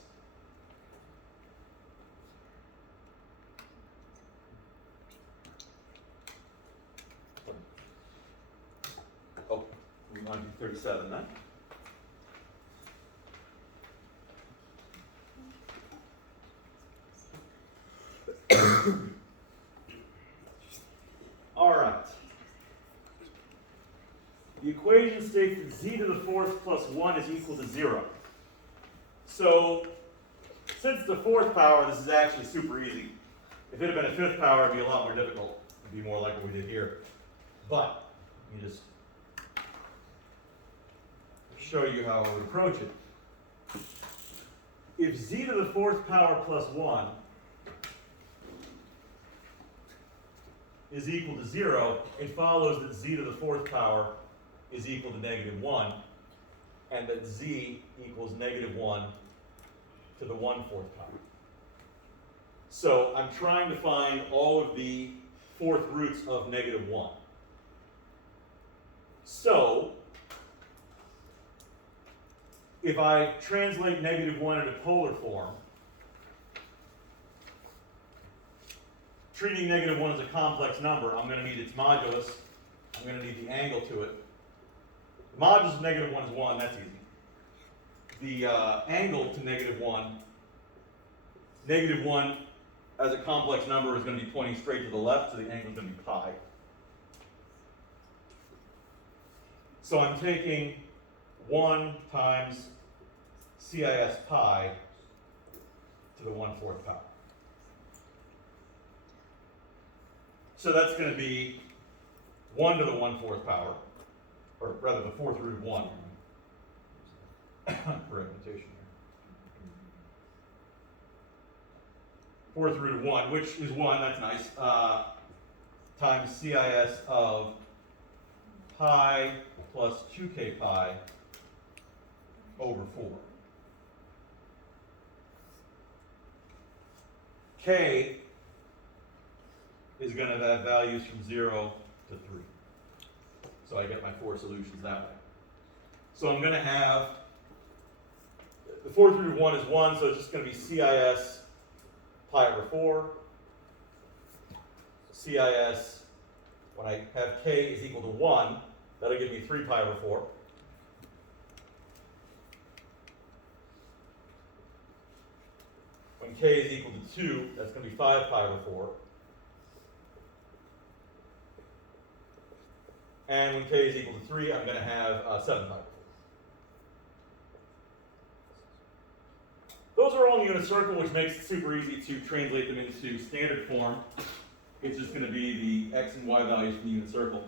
Oh, we want to do 37 then. All right. The equation states that z to the fourth plus 1 is equal to 0. So, since the fourth power, this is actually super easy. If it had been a fifth power, it'd be a lot more difficult. It'd be more like what we did here. But, let me just show you how I would approach it. If z to the fourth power plus 1 is equal to 0, it follows that z to the fourth power is equal to negative 1, and that z equals negative 1 to the 1/4 power. So I'm trying to find all of the fourth roots of negative 1. So if I translate negative 1 into polar form, treating negative 1 as a complex number, I'm going to need its modulus. I'm going to need the angle to it. The modulus of negative 1 is 1, that's easy. The angle to negative 1 as a complex number is going to be pointing straight to the left, so the angle is going to be pi. So I'm taking 1 times CIS pi to the 1/4 power. So that's going to be 1 to the 1/4 power or rather the 4th root of 1. Correct notation here. 4th root of 1, which is 1, that's nice, times CIS of pi plus 2k pi over 4. K is going to have values from 0 to 3. So I get my 4 solutions that way. So I'm going to have, the 4th root of 1 is 1, so it's just going to be CIS pi over 4. CIS, when I have k is equal to 1, that'll give me 3 pi over 4. When k is equal to 2, that's going to be 5 pi over 4. And when k is equal to 3, I'm going to have 7 pi over 4. Those are all in unit circle, which makes it super easy to translate them into standard form. It's just going to be the x and y values from the unit circle.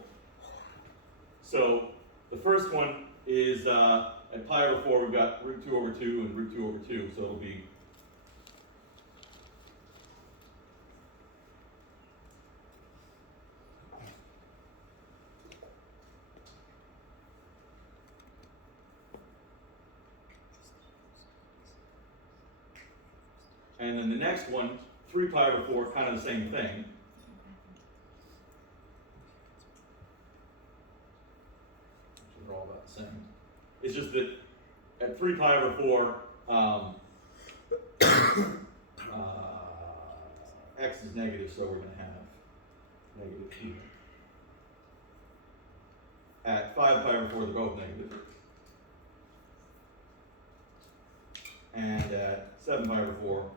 So the first one is at pi over 4, we've got root 2 over 2 and root 2 over 2, so it'll be and then the next one, 3 pi over 4, kind of the same thing. They're all about the same. It's just that at 3 pi over 4, x is negative, so we're going to have negative 2. At 5 pi over 4, they're both negative. And at 7 pi over 4,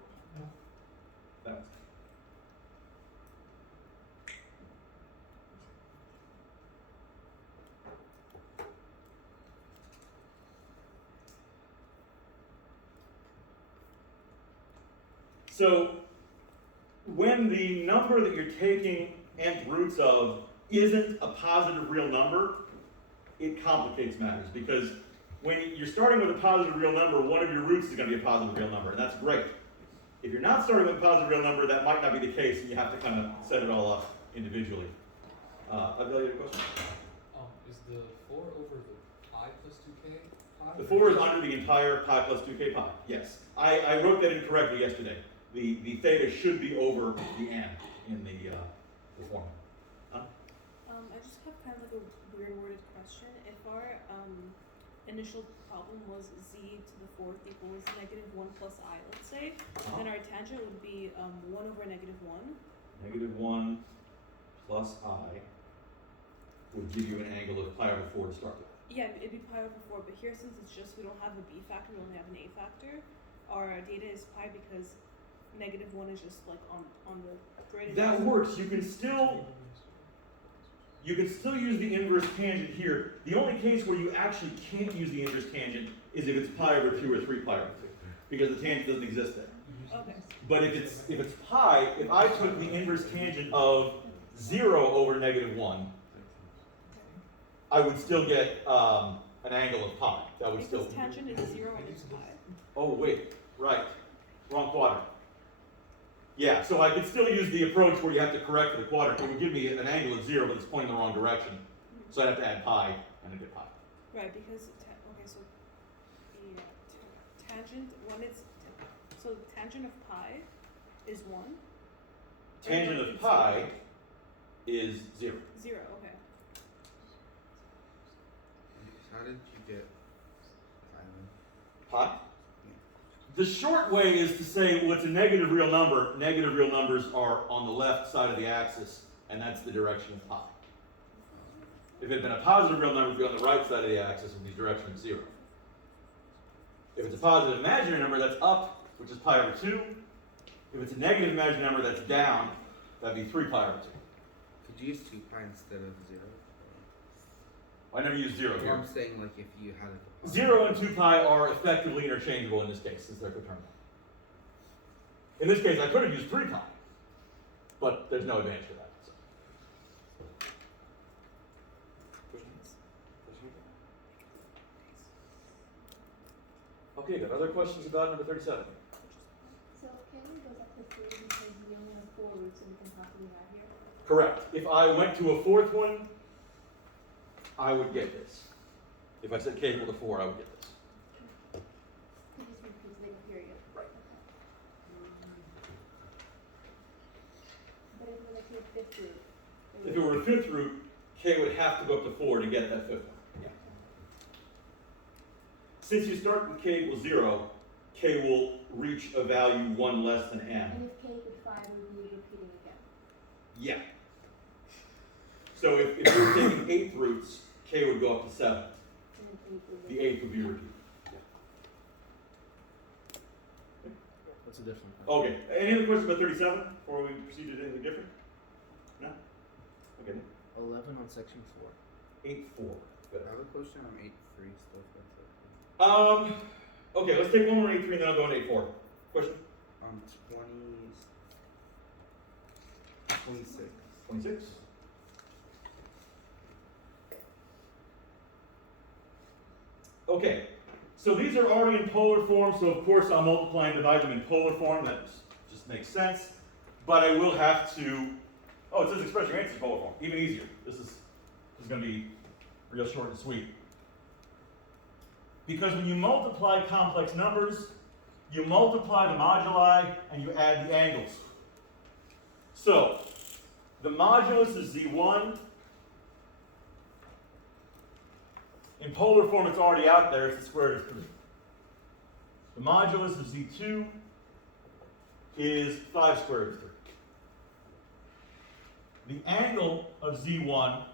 that's so when the number that you're taking nth roots of isn't a positive real number, it complicates matters, because when you're starting with a positive real number, one of your roots is going to be a positive real number, and that's great. If you're not starting with a positive real number, that might not be the case, and you have to kind of set it all up individually. Abel, you have a question? Is the 4 over the pi plus 2k pi? The 4 is under the entire pi plus 2k pi, yes. I wrote that incorrectly yesterday. The theta should be over the n in the formula. I just have kind of like a weird worded question. If our initial problem was z to the 4th equals negative 1 plus I, let's say, then our tangent would be 1 over negative 1. Negative 1 plus I would give you an angle of pi over 4 to start with. Yeah, it'd be pi over 4, but here since it's just, we don't have a b factor, we only have an a factor, our data is pi because negative 1 is just like on the grid. That works. You can still use the inverse tangent here. The only case where you actually can't use the inverse tangent is if it's pi over 2 or 3 pi over 2, because the tangent doesn't exist there. Okay. But if it's pi, if I took the inverse tangent of 0 over negative 1, I would still get an angle of pi. That would Because still. tangent is 0 and it's pi. Oh wait, right, wrong quadrant. Yeah, so I could still use the approach where you have to correct for the quadrant. It would give me an angle of 0, but it's pointing the wrong direction. So I'd have to add pi, and I'd get pi. Right, because okay, so the tangent when it's so tangent of pi is 1. Tangent of pi is 0. 0. Okay. How did you get Pi? The short way is to say, well, it's a negative real number. Negative real numbers are on the left side of the axis, and that's the direction of pi. If it had been a positive real number, it would be on the right side of the axis, and the direction of 0. If it's a positive imaginary number, that's up, which is pi over 2. If it's a negative imaginary number, that's down, that'd be 3 pi over 2. Could you use 2 pi instead of 0? I never use 0 Well, here. I'm saying like if you had it. 0 and 2 pi are effectively interchangeable in this case, since they're coterminal. In this case, I could have used 3 pi, but there's no advantage to that. So. Questions? Okay, good. Other questions about number 37? So k goes up to 3 because we only have 4 roots that we can possibly have here. Correct. If I went to a fourth one, I would get this. If I said k equal to 4, I would get this. It just repeats like a period. Right. But if we're like to a 5th root. If it were a fifth root, k would have to go up to 4 to get that fifth one. Yeah. Since you start with k equals 0, k will reach a value 1 less than m. And if k equals 5, we would be repeating again. Yeah. So if you're taking 8th roots, k would go up to 7. And then 8 would The 8th would be repeated. What's the difference? Okay. Any other questions about 37 before we proceed to anything different? No? Okay. 11 on section 4. 8-4. Good. I have a question on 8-3 still. If that's okay. Okay, let's take one more 8-3 and then I'll go into 8-4. Question? 26. 26. Okay, so these are already in polar form, so of course I'll multiply and divide them in polar form. That just makes sense. But I will have to, oh, it says express your answers in polar form. Even easier. This is going to be real short and sweet. Because when you multiply complex numbers, you multiply the moduli and you add the angles. So, the modulus is z1. In polar form, it's already out there. It's the square root of 3. The modulus of z2 is 5 square root of 3. The angle of z1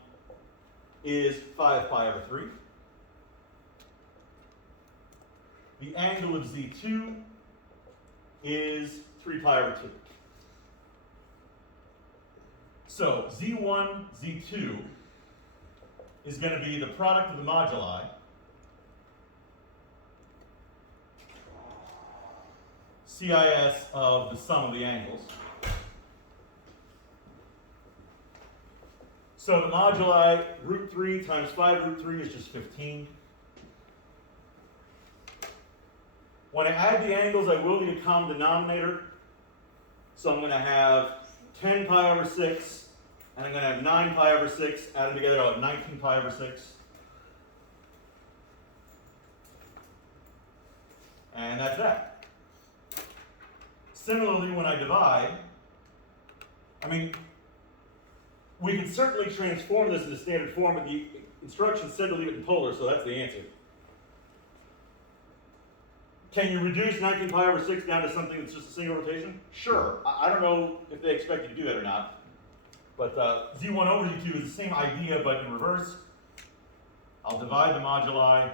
is 5 pi over 3. The angle of z2 is 3 pi over 2. So z1, z2 is going to be the product of the moduli CIS of the sum of the angles. So the moduli root 3 times 5 root 3 is just 15. When I add the angles, I will need a common denominator. So I'm going to have 10 pi over 6, and I'm going to have 9 pi over 6. Add them together, I'll have 19 pi over 6. And that's that. Similarly, when I divide, we can certainly transform this into standard form, but the instructions said to leave it in polar, so that's the answer. Can you reduce 19 pi over 6 down to something that's just a single rotation? Sure. I don't know if they expect you to do that or not. But z1 over z2 is the same idea, but in reverse. I'll divide the moduli,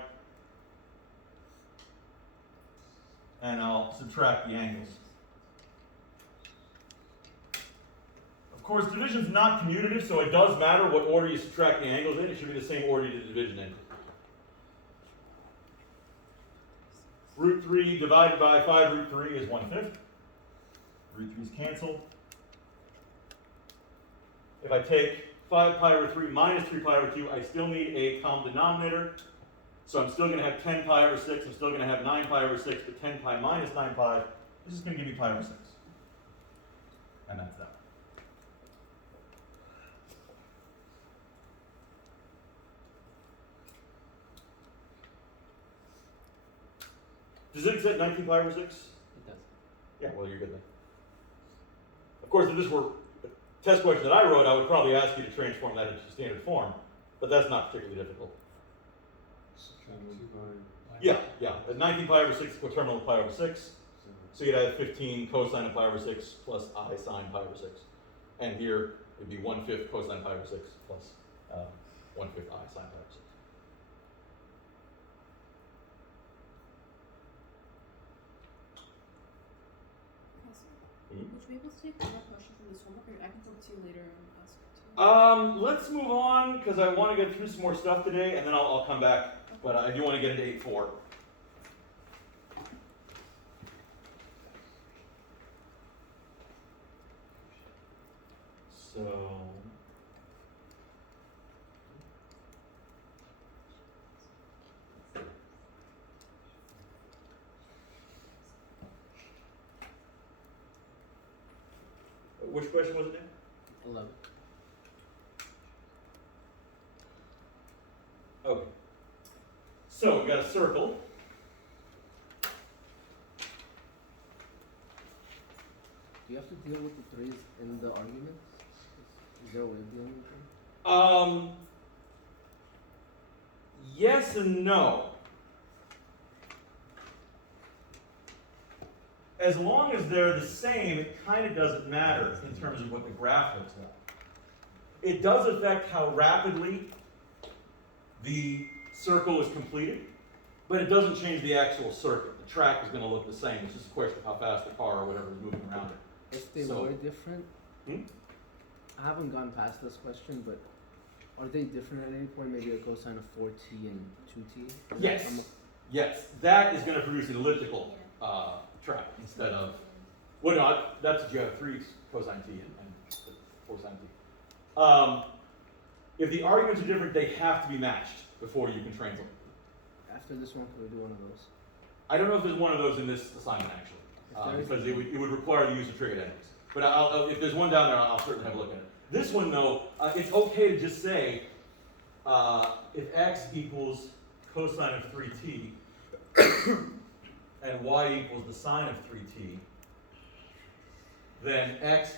and I'll subtract the angles. Of course, division's not commutative, so it does matter what order you subtract the angles in. It should be the same order you did the division in. Root 3 divided by 5 root 3 is 1/5. Root 3's cancel. If I take 5 pi over 3 minus 3 pi over 2, I still need a common denominator. So I'm still going to have 10 pi over 6. I'm still going to have 9 pi over 6, but 10 pi minus 9 pi, this is going to give me pi over 6. And that's that. Does it accept 19 pi over 6? It does. Yeah, well, you're good then. Of course, if this were a test question that I wrote, I would probably ask you to transform that into standard form, but that's not particularly difficult. Yeah. At 19 pi over 6 is coterminal of pi over 6. So you'd have 15 cosine of pi over 6 plus I sine pi over 6. And here, it'd be 1/5 cosine pi over 6 plus 1/5 I sine pi over 6. Would you be able to take one more question from this homework, or I can talk to you later and ask it too? Let's move on, because I want to get through some more stuff today, and then I'll come back. But I do want to get into 8-4. So... Which question was it again? 11. Okay. So we got a circle. Do you have to deal with the 3's in the arguments? Is there a way of dealing with them? Yes and no. As long as they're the same, it kind of doesn't matter in terms of what the graph looks like. It does affect how rapidly the circle is completed, but it doesn't change the actual circuit. The track is going to look the same. It's just a question of how fast the car or whatever is moving around it. If they So- were different, I haven't gone past this question, but are they different at any point? Maybe a cosine of 4t and 2t? Yes. Yes. That is going to produce an elliptical track instead of, well, no, that's what you have 3 cosine t and 4 sine t. If the arguments are different, they have to be matched before you can translate. After this one, can we do one of those? I don't know if there's one of those in this assignment actually, because it would require the use of trigonometry. But if there's one down there, I'll certainly have a look at it. This one though, it's okay to just say if x equals cosine of 3t and y equals the sine of 3t, then x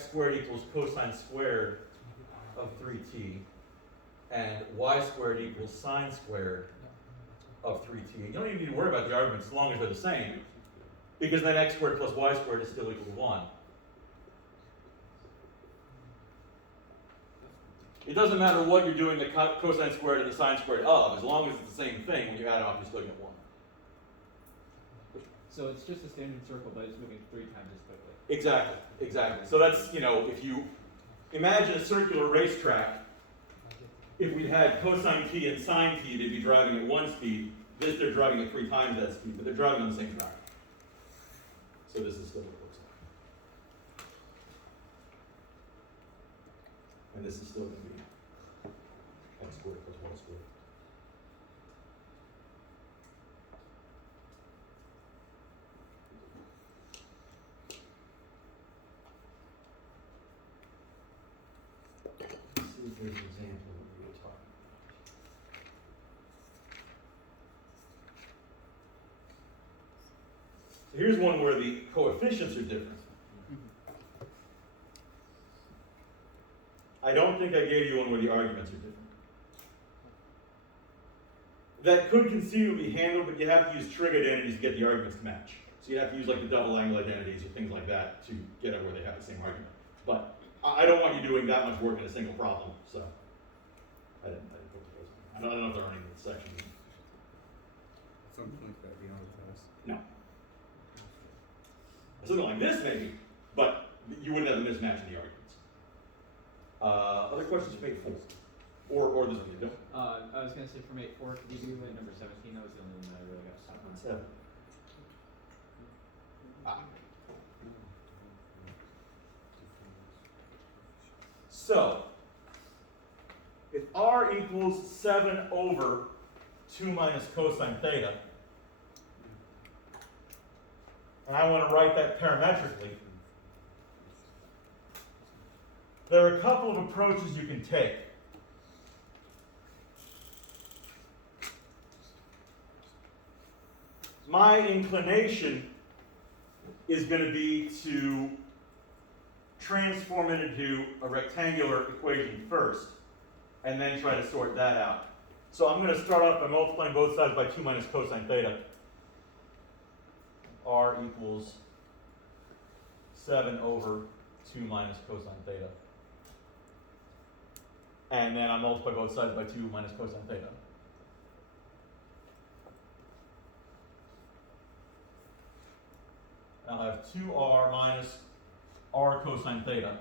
squared equals cosine squared of 3t, and y squared equals sine squared of 3t. You don't even need to worry about the arguments as long as they're the same, because then x squared plus y squared is still equal to 1. It doesn't matter what you're doing the cosine squared and the sine squared of, as long as it's the same thing. When you add up, you're still get 1. So it's just a standard circle, but it's moving 3 times as quickly. Exactly, exactly. So that's, if you imagine a circular racetrack, if we had cosine t and sine t, they'd be driving at 1 speed. This, they're driving at 3 times that speed, but they're driving on the same track. So this is still what it looks like. And this is still going to be x squared plus y squared. Let's see if there's an example of real time. So here's one where the coefficients are different. I don't think I gave you one where the arguments are different. That could conceivably be handled, but you have to use trig identities to get the arguments to match. So you have to use like the double angle identities or things like that to get it where they have the same argument. But I don't want you doing that much work in a single problem, so I didn't put those. I don't know if they're earning the section. At some point that be on the test. No. Something like this maybe, but you wouldn't have a mismatch in the arguments. Other questions for mate 4? Or this one, you don't? I was gonna say for mate 4, could you do like number 17? That was the only one that I really got stuck on. 7. So, if r equals 7 over 2 minus cosine theta, and I want to write that parametrically, there are a couple of approaches you can take. My inclination is going to be to transform it into a rectangular equation first, and then try to sort that out. So I'm going to start off by multiplying both sides by 2 minus cosine theta. R equals 7 over 2 minus cosine theta. And then I multiply both sides by 2 minus cosine theta. I'll have 2r minus r cosine theta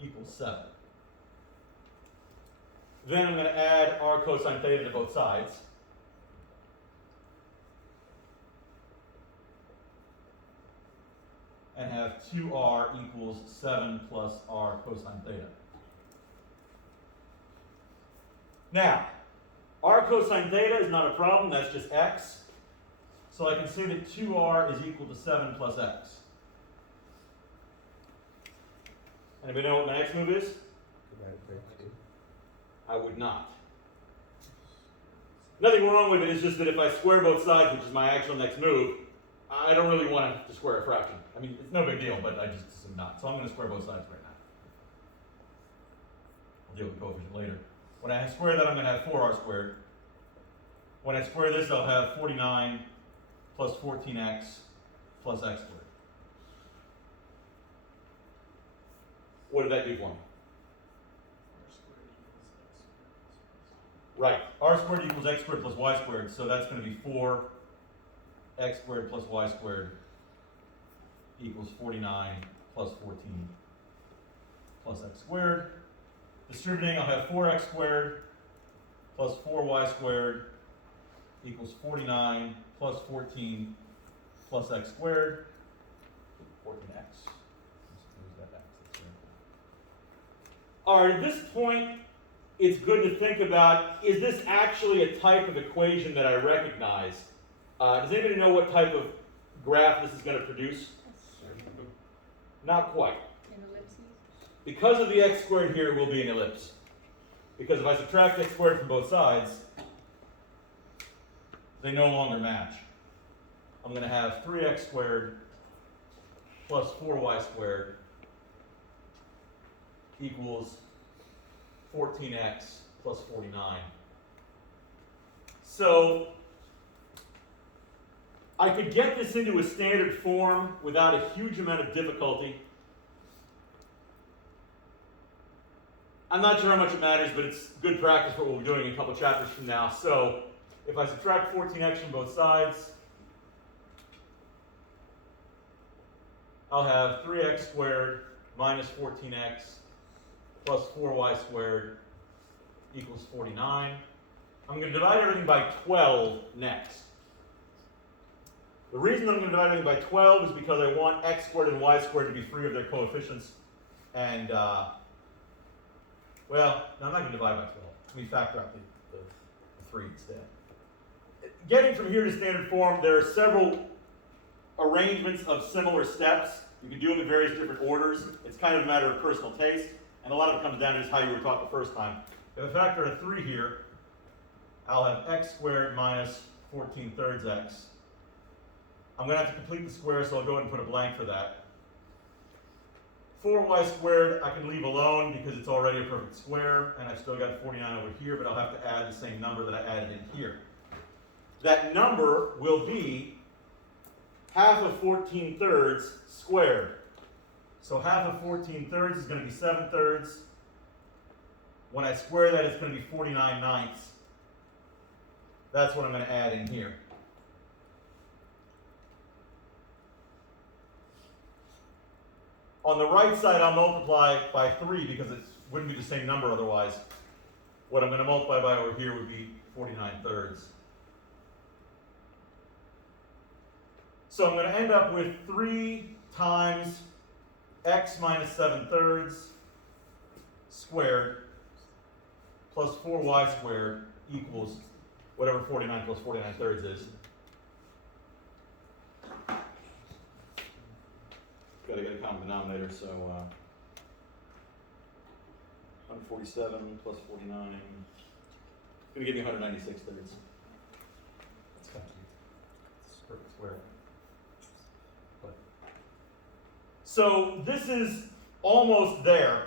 equals 7. Then I'm going to add r cosine theta to both sides. And have 2r equals 7 plus r cosine theta. Now, R cosine theta is not a problem, that's just x. So I can say that 2r is equal to 7 plus x. Anybody know what my next move is? Divided by 2. I would not. Nothing wrong with it, it's just that if I square both sides, which is my actual next move, I don't really want to square a fraction. I mean, it's no big deal, but I just assume not. So I'm going to square both sides right now. I'll deal with the coefficient later. When I square that, I'm going to have 4r squared. When I square this, I'll have 49 plus 14x plus x squared. What did that do for me? Right, r squared equals x squared plus y squared, so that's going to be 4x squared plus y squared equals 49 plus 14 plus x squared. Distributing, I'll have 4x squared plus 4y squared equals 49 plus 14 plus x squared, 14x. All right, at this point, it's good to think about, is this actually a type of equation that I recognize? Does anybody know what type of graph this is going to produce? Not quite. An ellipses? Because of the x squared here, it will be an ellipse. Because if I subtract x squared from both sides, they no longer match. I'm going to have 3x squared plus 4y squared equals 14x plus 49. So I could get this into a standard form without a huge amount of difficulty. I'm not sure how much it matters, but it's good practice for what we'll be doing in a couple chapters from now. So if I subtract 14x from both sides, I'll have 3x squared minus 14x plus 4y squared equals 49. I'm going to divide everything by 12 next. The reason I'm going to divide everything by 12 is because I want x squared and y squared to be free of their coefficients. And, well, no, I'm not going to divide by 12. Let me factor out the 3 instead. Getting from here to standard form, there are several arrangements of similar steps. You can do them in various different orders. It's kind of a matter of personal taste. And a lot of it comes down to just how you were taught the first time. If I factor a 3 here, I'll have x squared minus 14 thirds x. I'm going to have to complete the square, so I'll go ahead and put a blank for that. 4y squared I can leave alone because it's already a perfect square, and I've still got 49 over here, but I'll have to add the same number that I added in here. That number will be half of 14 thirds squared. So half of 14 thirds is going to be 7 thirds. When I square that, it's going to be 49 ninths. That's what I'm going to add in here. On the right side, I'll multiply by 3 because it wouldn't be the same number otherwise. What I'm going to multiply by over here would be 49 thirds. So I'm going to end up with 3 times x minus 7 thirds squared plus 4y squared equals whatever 49 plus 49 thirds is. Got to get a common denominator, so 147 plus 49 is going to give me 196 thirds. That's kind of perfect square. So this is almost there.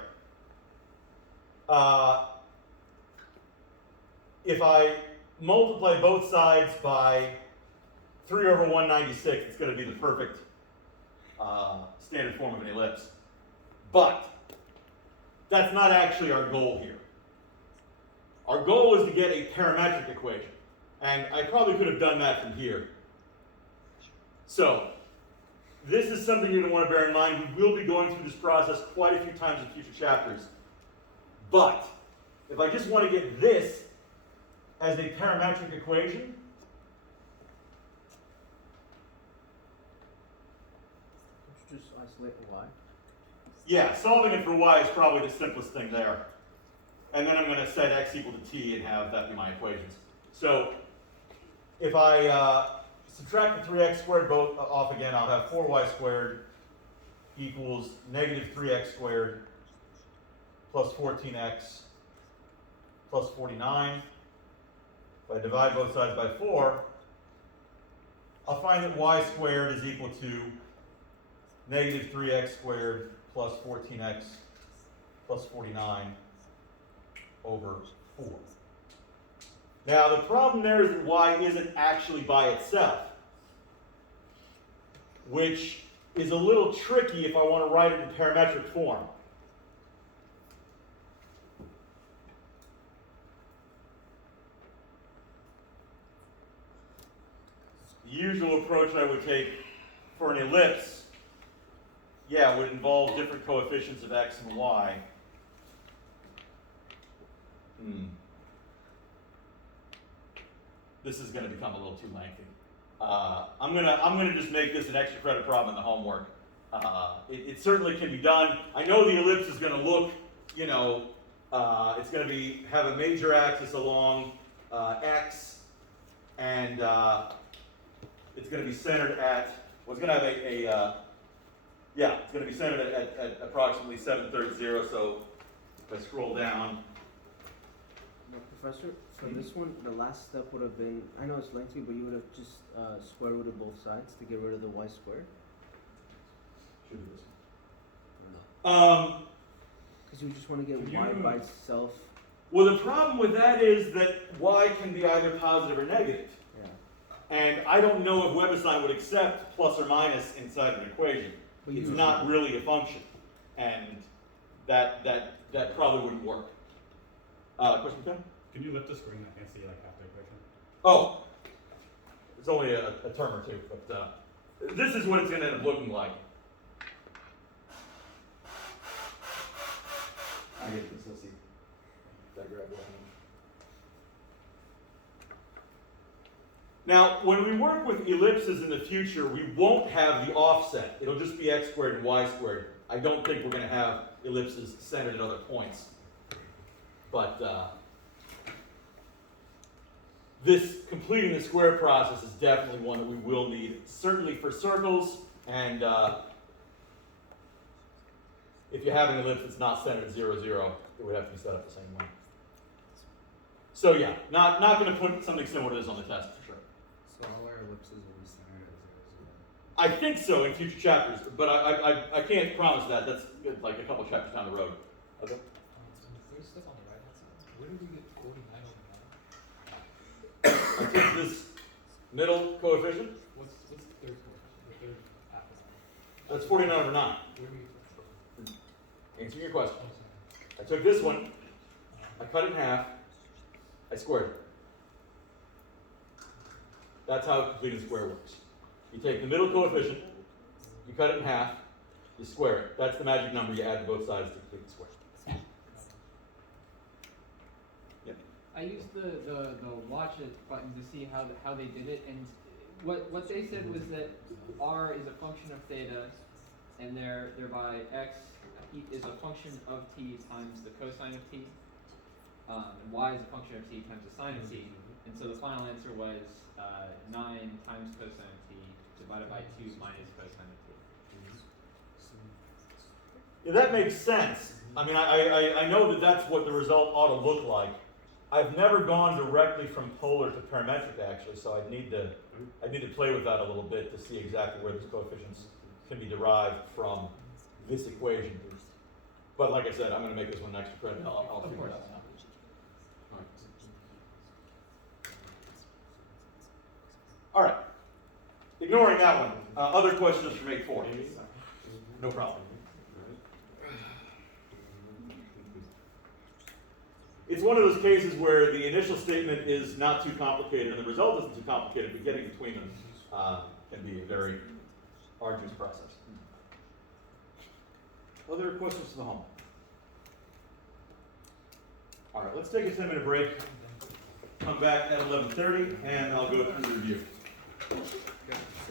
If I multiply both sides by 3 over 196, it's going to be the perfect standard form of an ellipse. But that's not actually our goal here. Our goal is to get a parametric equation. And I probably could have done that from here. So this is something you're going to want to bear in mind. We will be going through this process quite a few times in future chapters. But if I just want to get this as a parametric equation, Just isolate the y. yeah, solving it for y is probably the simplest thing there. and then I'm going to set x equal to t and have that be my equations. So if I subtract the 3x squared both off again, I'll have 4y squared equals negative 3x squared plus 14x plus 49. If I divide both sides by 4, I'll find that y squared is equal to negative 3x squared plus 14x plus 49 over 4. Now the problem there is that y isn't actually by itself, which is a little tricky if I want to write it in parametric form. The usual approach I would take for an ellipse, yeah, would involve different coefficients of x and y. This is going to become a little too lengthy. I'm gonna just make this an extra credit problem in the homework. It certainly can be done. I know the ellipse is going to look, you know, it's going to have a major axis along x, and it's going to be centered at, well, it's going to have it's going to be centered at approximately 730. So if I scroll down. Now, Professor, for this one, the last step would have been, I know it's lengthy, but you would have just square rooted both sides to get rid of the y squared. Should be this one. Because you just want to get y by itself. Well, the problem with that is that y can be either positive or negative. Yeah. And I don't know if WebAssign would accept plus or minus inside of an equation. It's not really a function. And that probably wouldn't work. Question, Ken? Can you lift the screen? I can't see like half the equation. Oh, it's only a term or two, but this is what it's going to end up looking like. I get this. Let's see. Did I grab one? Now, when we work with ellipses in the future, we won't have the offset. It'll just be x squared and y squared. I don't think we're going to have ellipses centered at other points. But this completing the square process is definitely one that we will need, certainly for circles, and if you have an ellipse that's not centered at 0, 0, it would have to be set up the same way. So yeah, not going to put something similar to this on the test for sure. So all our ellipses will be centered at 0, 0. I think so in future chapters, but I can't promise that. That's like a couple chapters down the road. Okay. The third step on the right hand side, where did we get 49 over 9? I took this middle coefficient. What's the third coefficient? The third after that? That's 49 over 9. Where do we get Answering your question. oh, sorry. I took this one, I cut it in half, I squared it. That's how completing square works. You take the middle coefficient, you cut it in half, you square it. That's the magic number you add to both sides to complete the square. I used the watch it button to see how they did it, and what they said was that r is a function of theta, and thereby x is a function of t times the cosine of t, and y is a function of t times the sine of t, and so the final answer was 9 times cosine of t divided by 2 minus cosine of t. Yeah, that makes sense. I mean, I know that that's what the result ought to look like. I've never gone directly from polar to parametric actually, so I need to play with that a little bit to see exactly where these coefficients can be derived from this equation. But like I said, I'm going to make this one an extra credit. I'll figure it out now. All right. Ignoring that one, other questions from 8-4. No problem. It's one of those cases where the initial statement is not too complicated and the result isn't too complicated, but getting between them can be a very arduous process. Other questions to the home? All right, let's take a 10-minute break. Come back at 11:30, and I'll go through the review.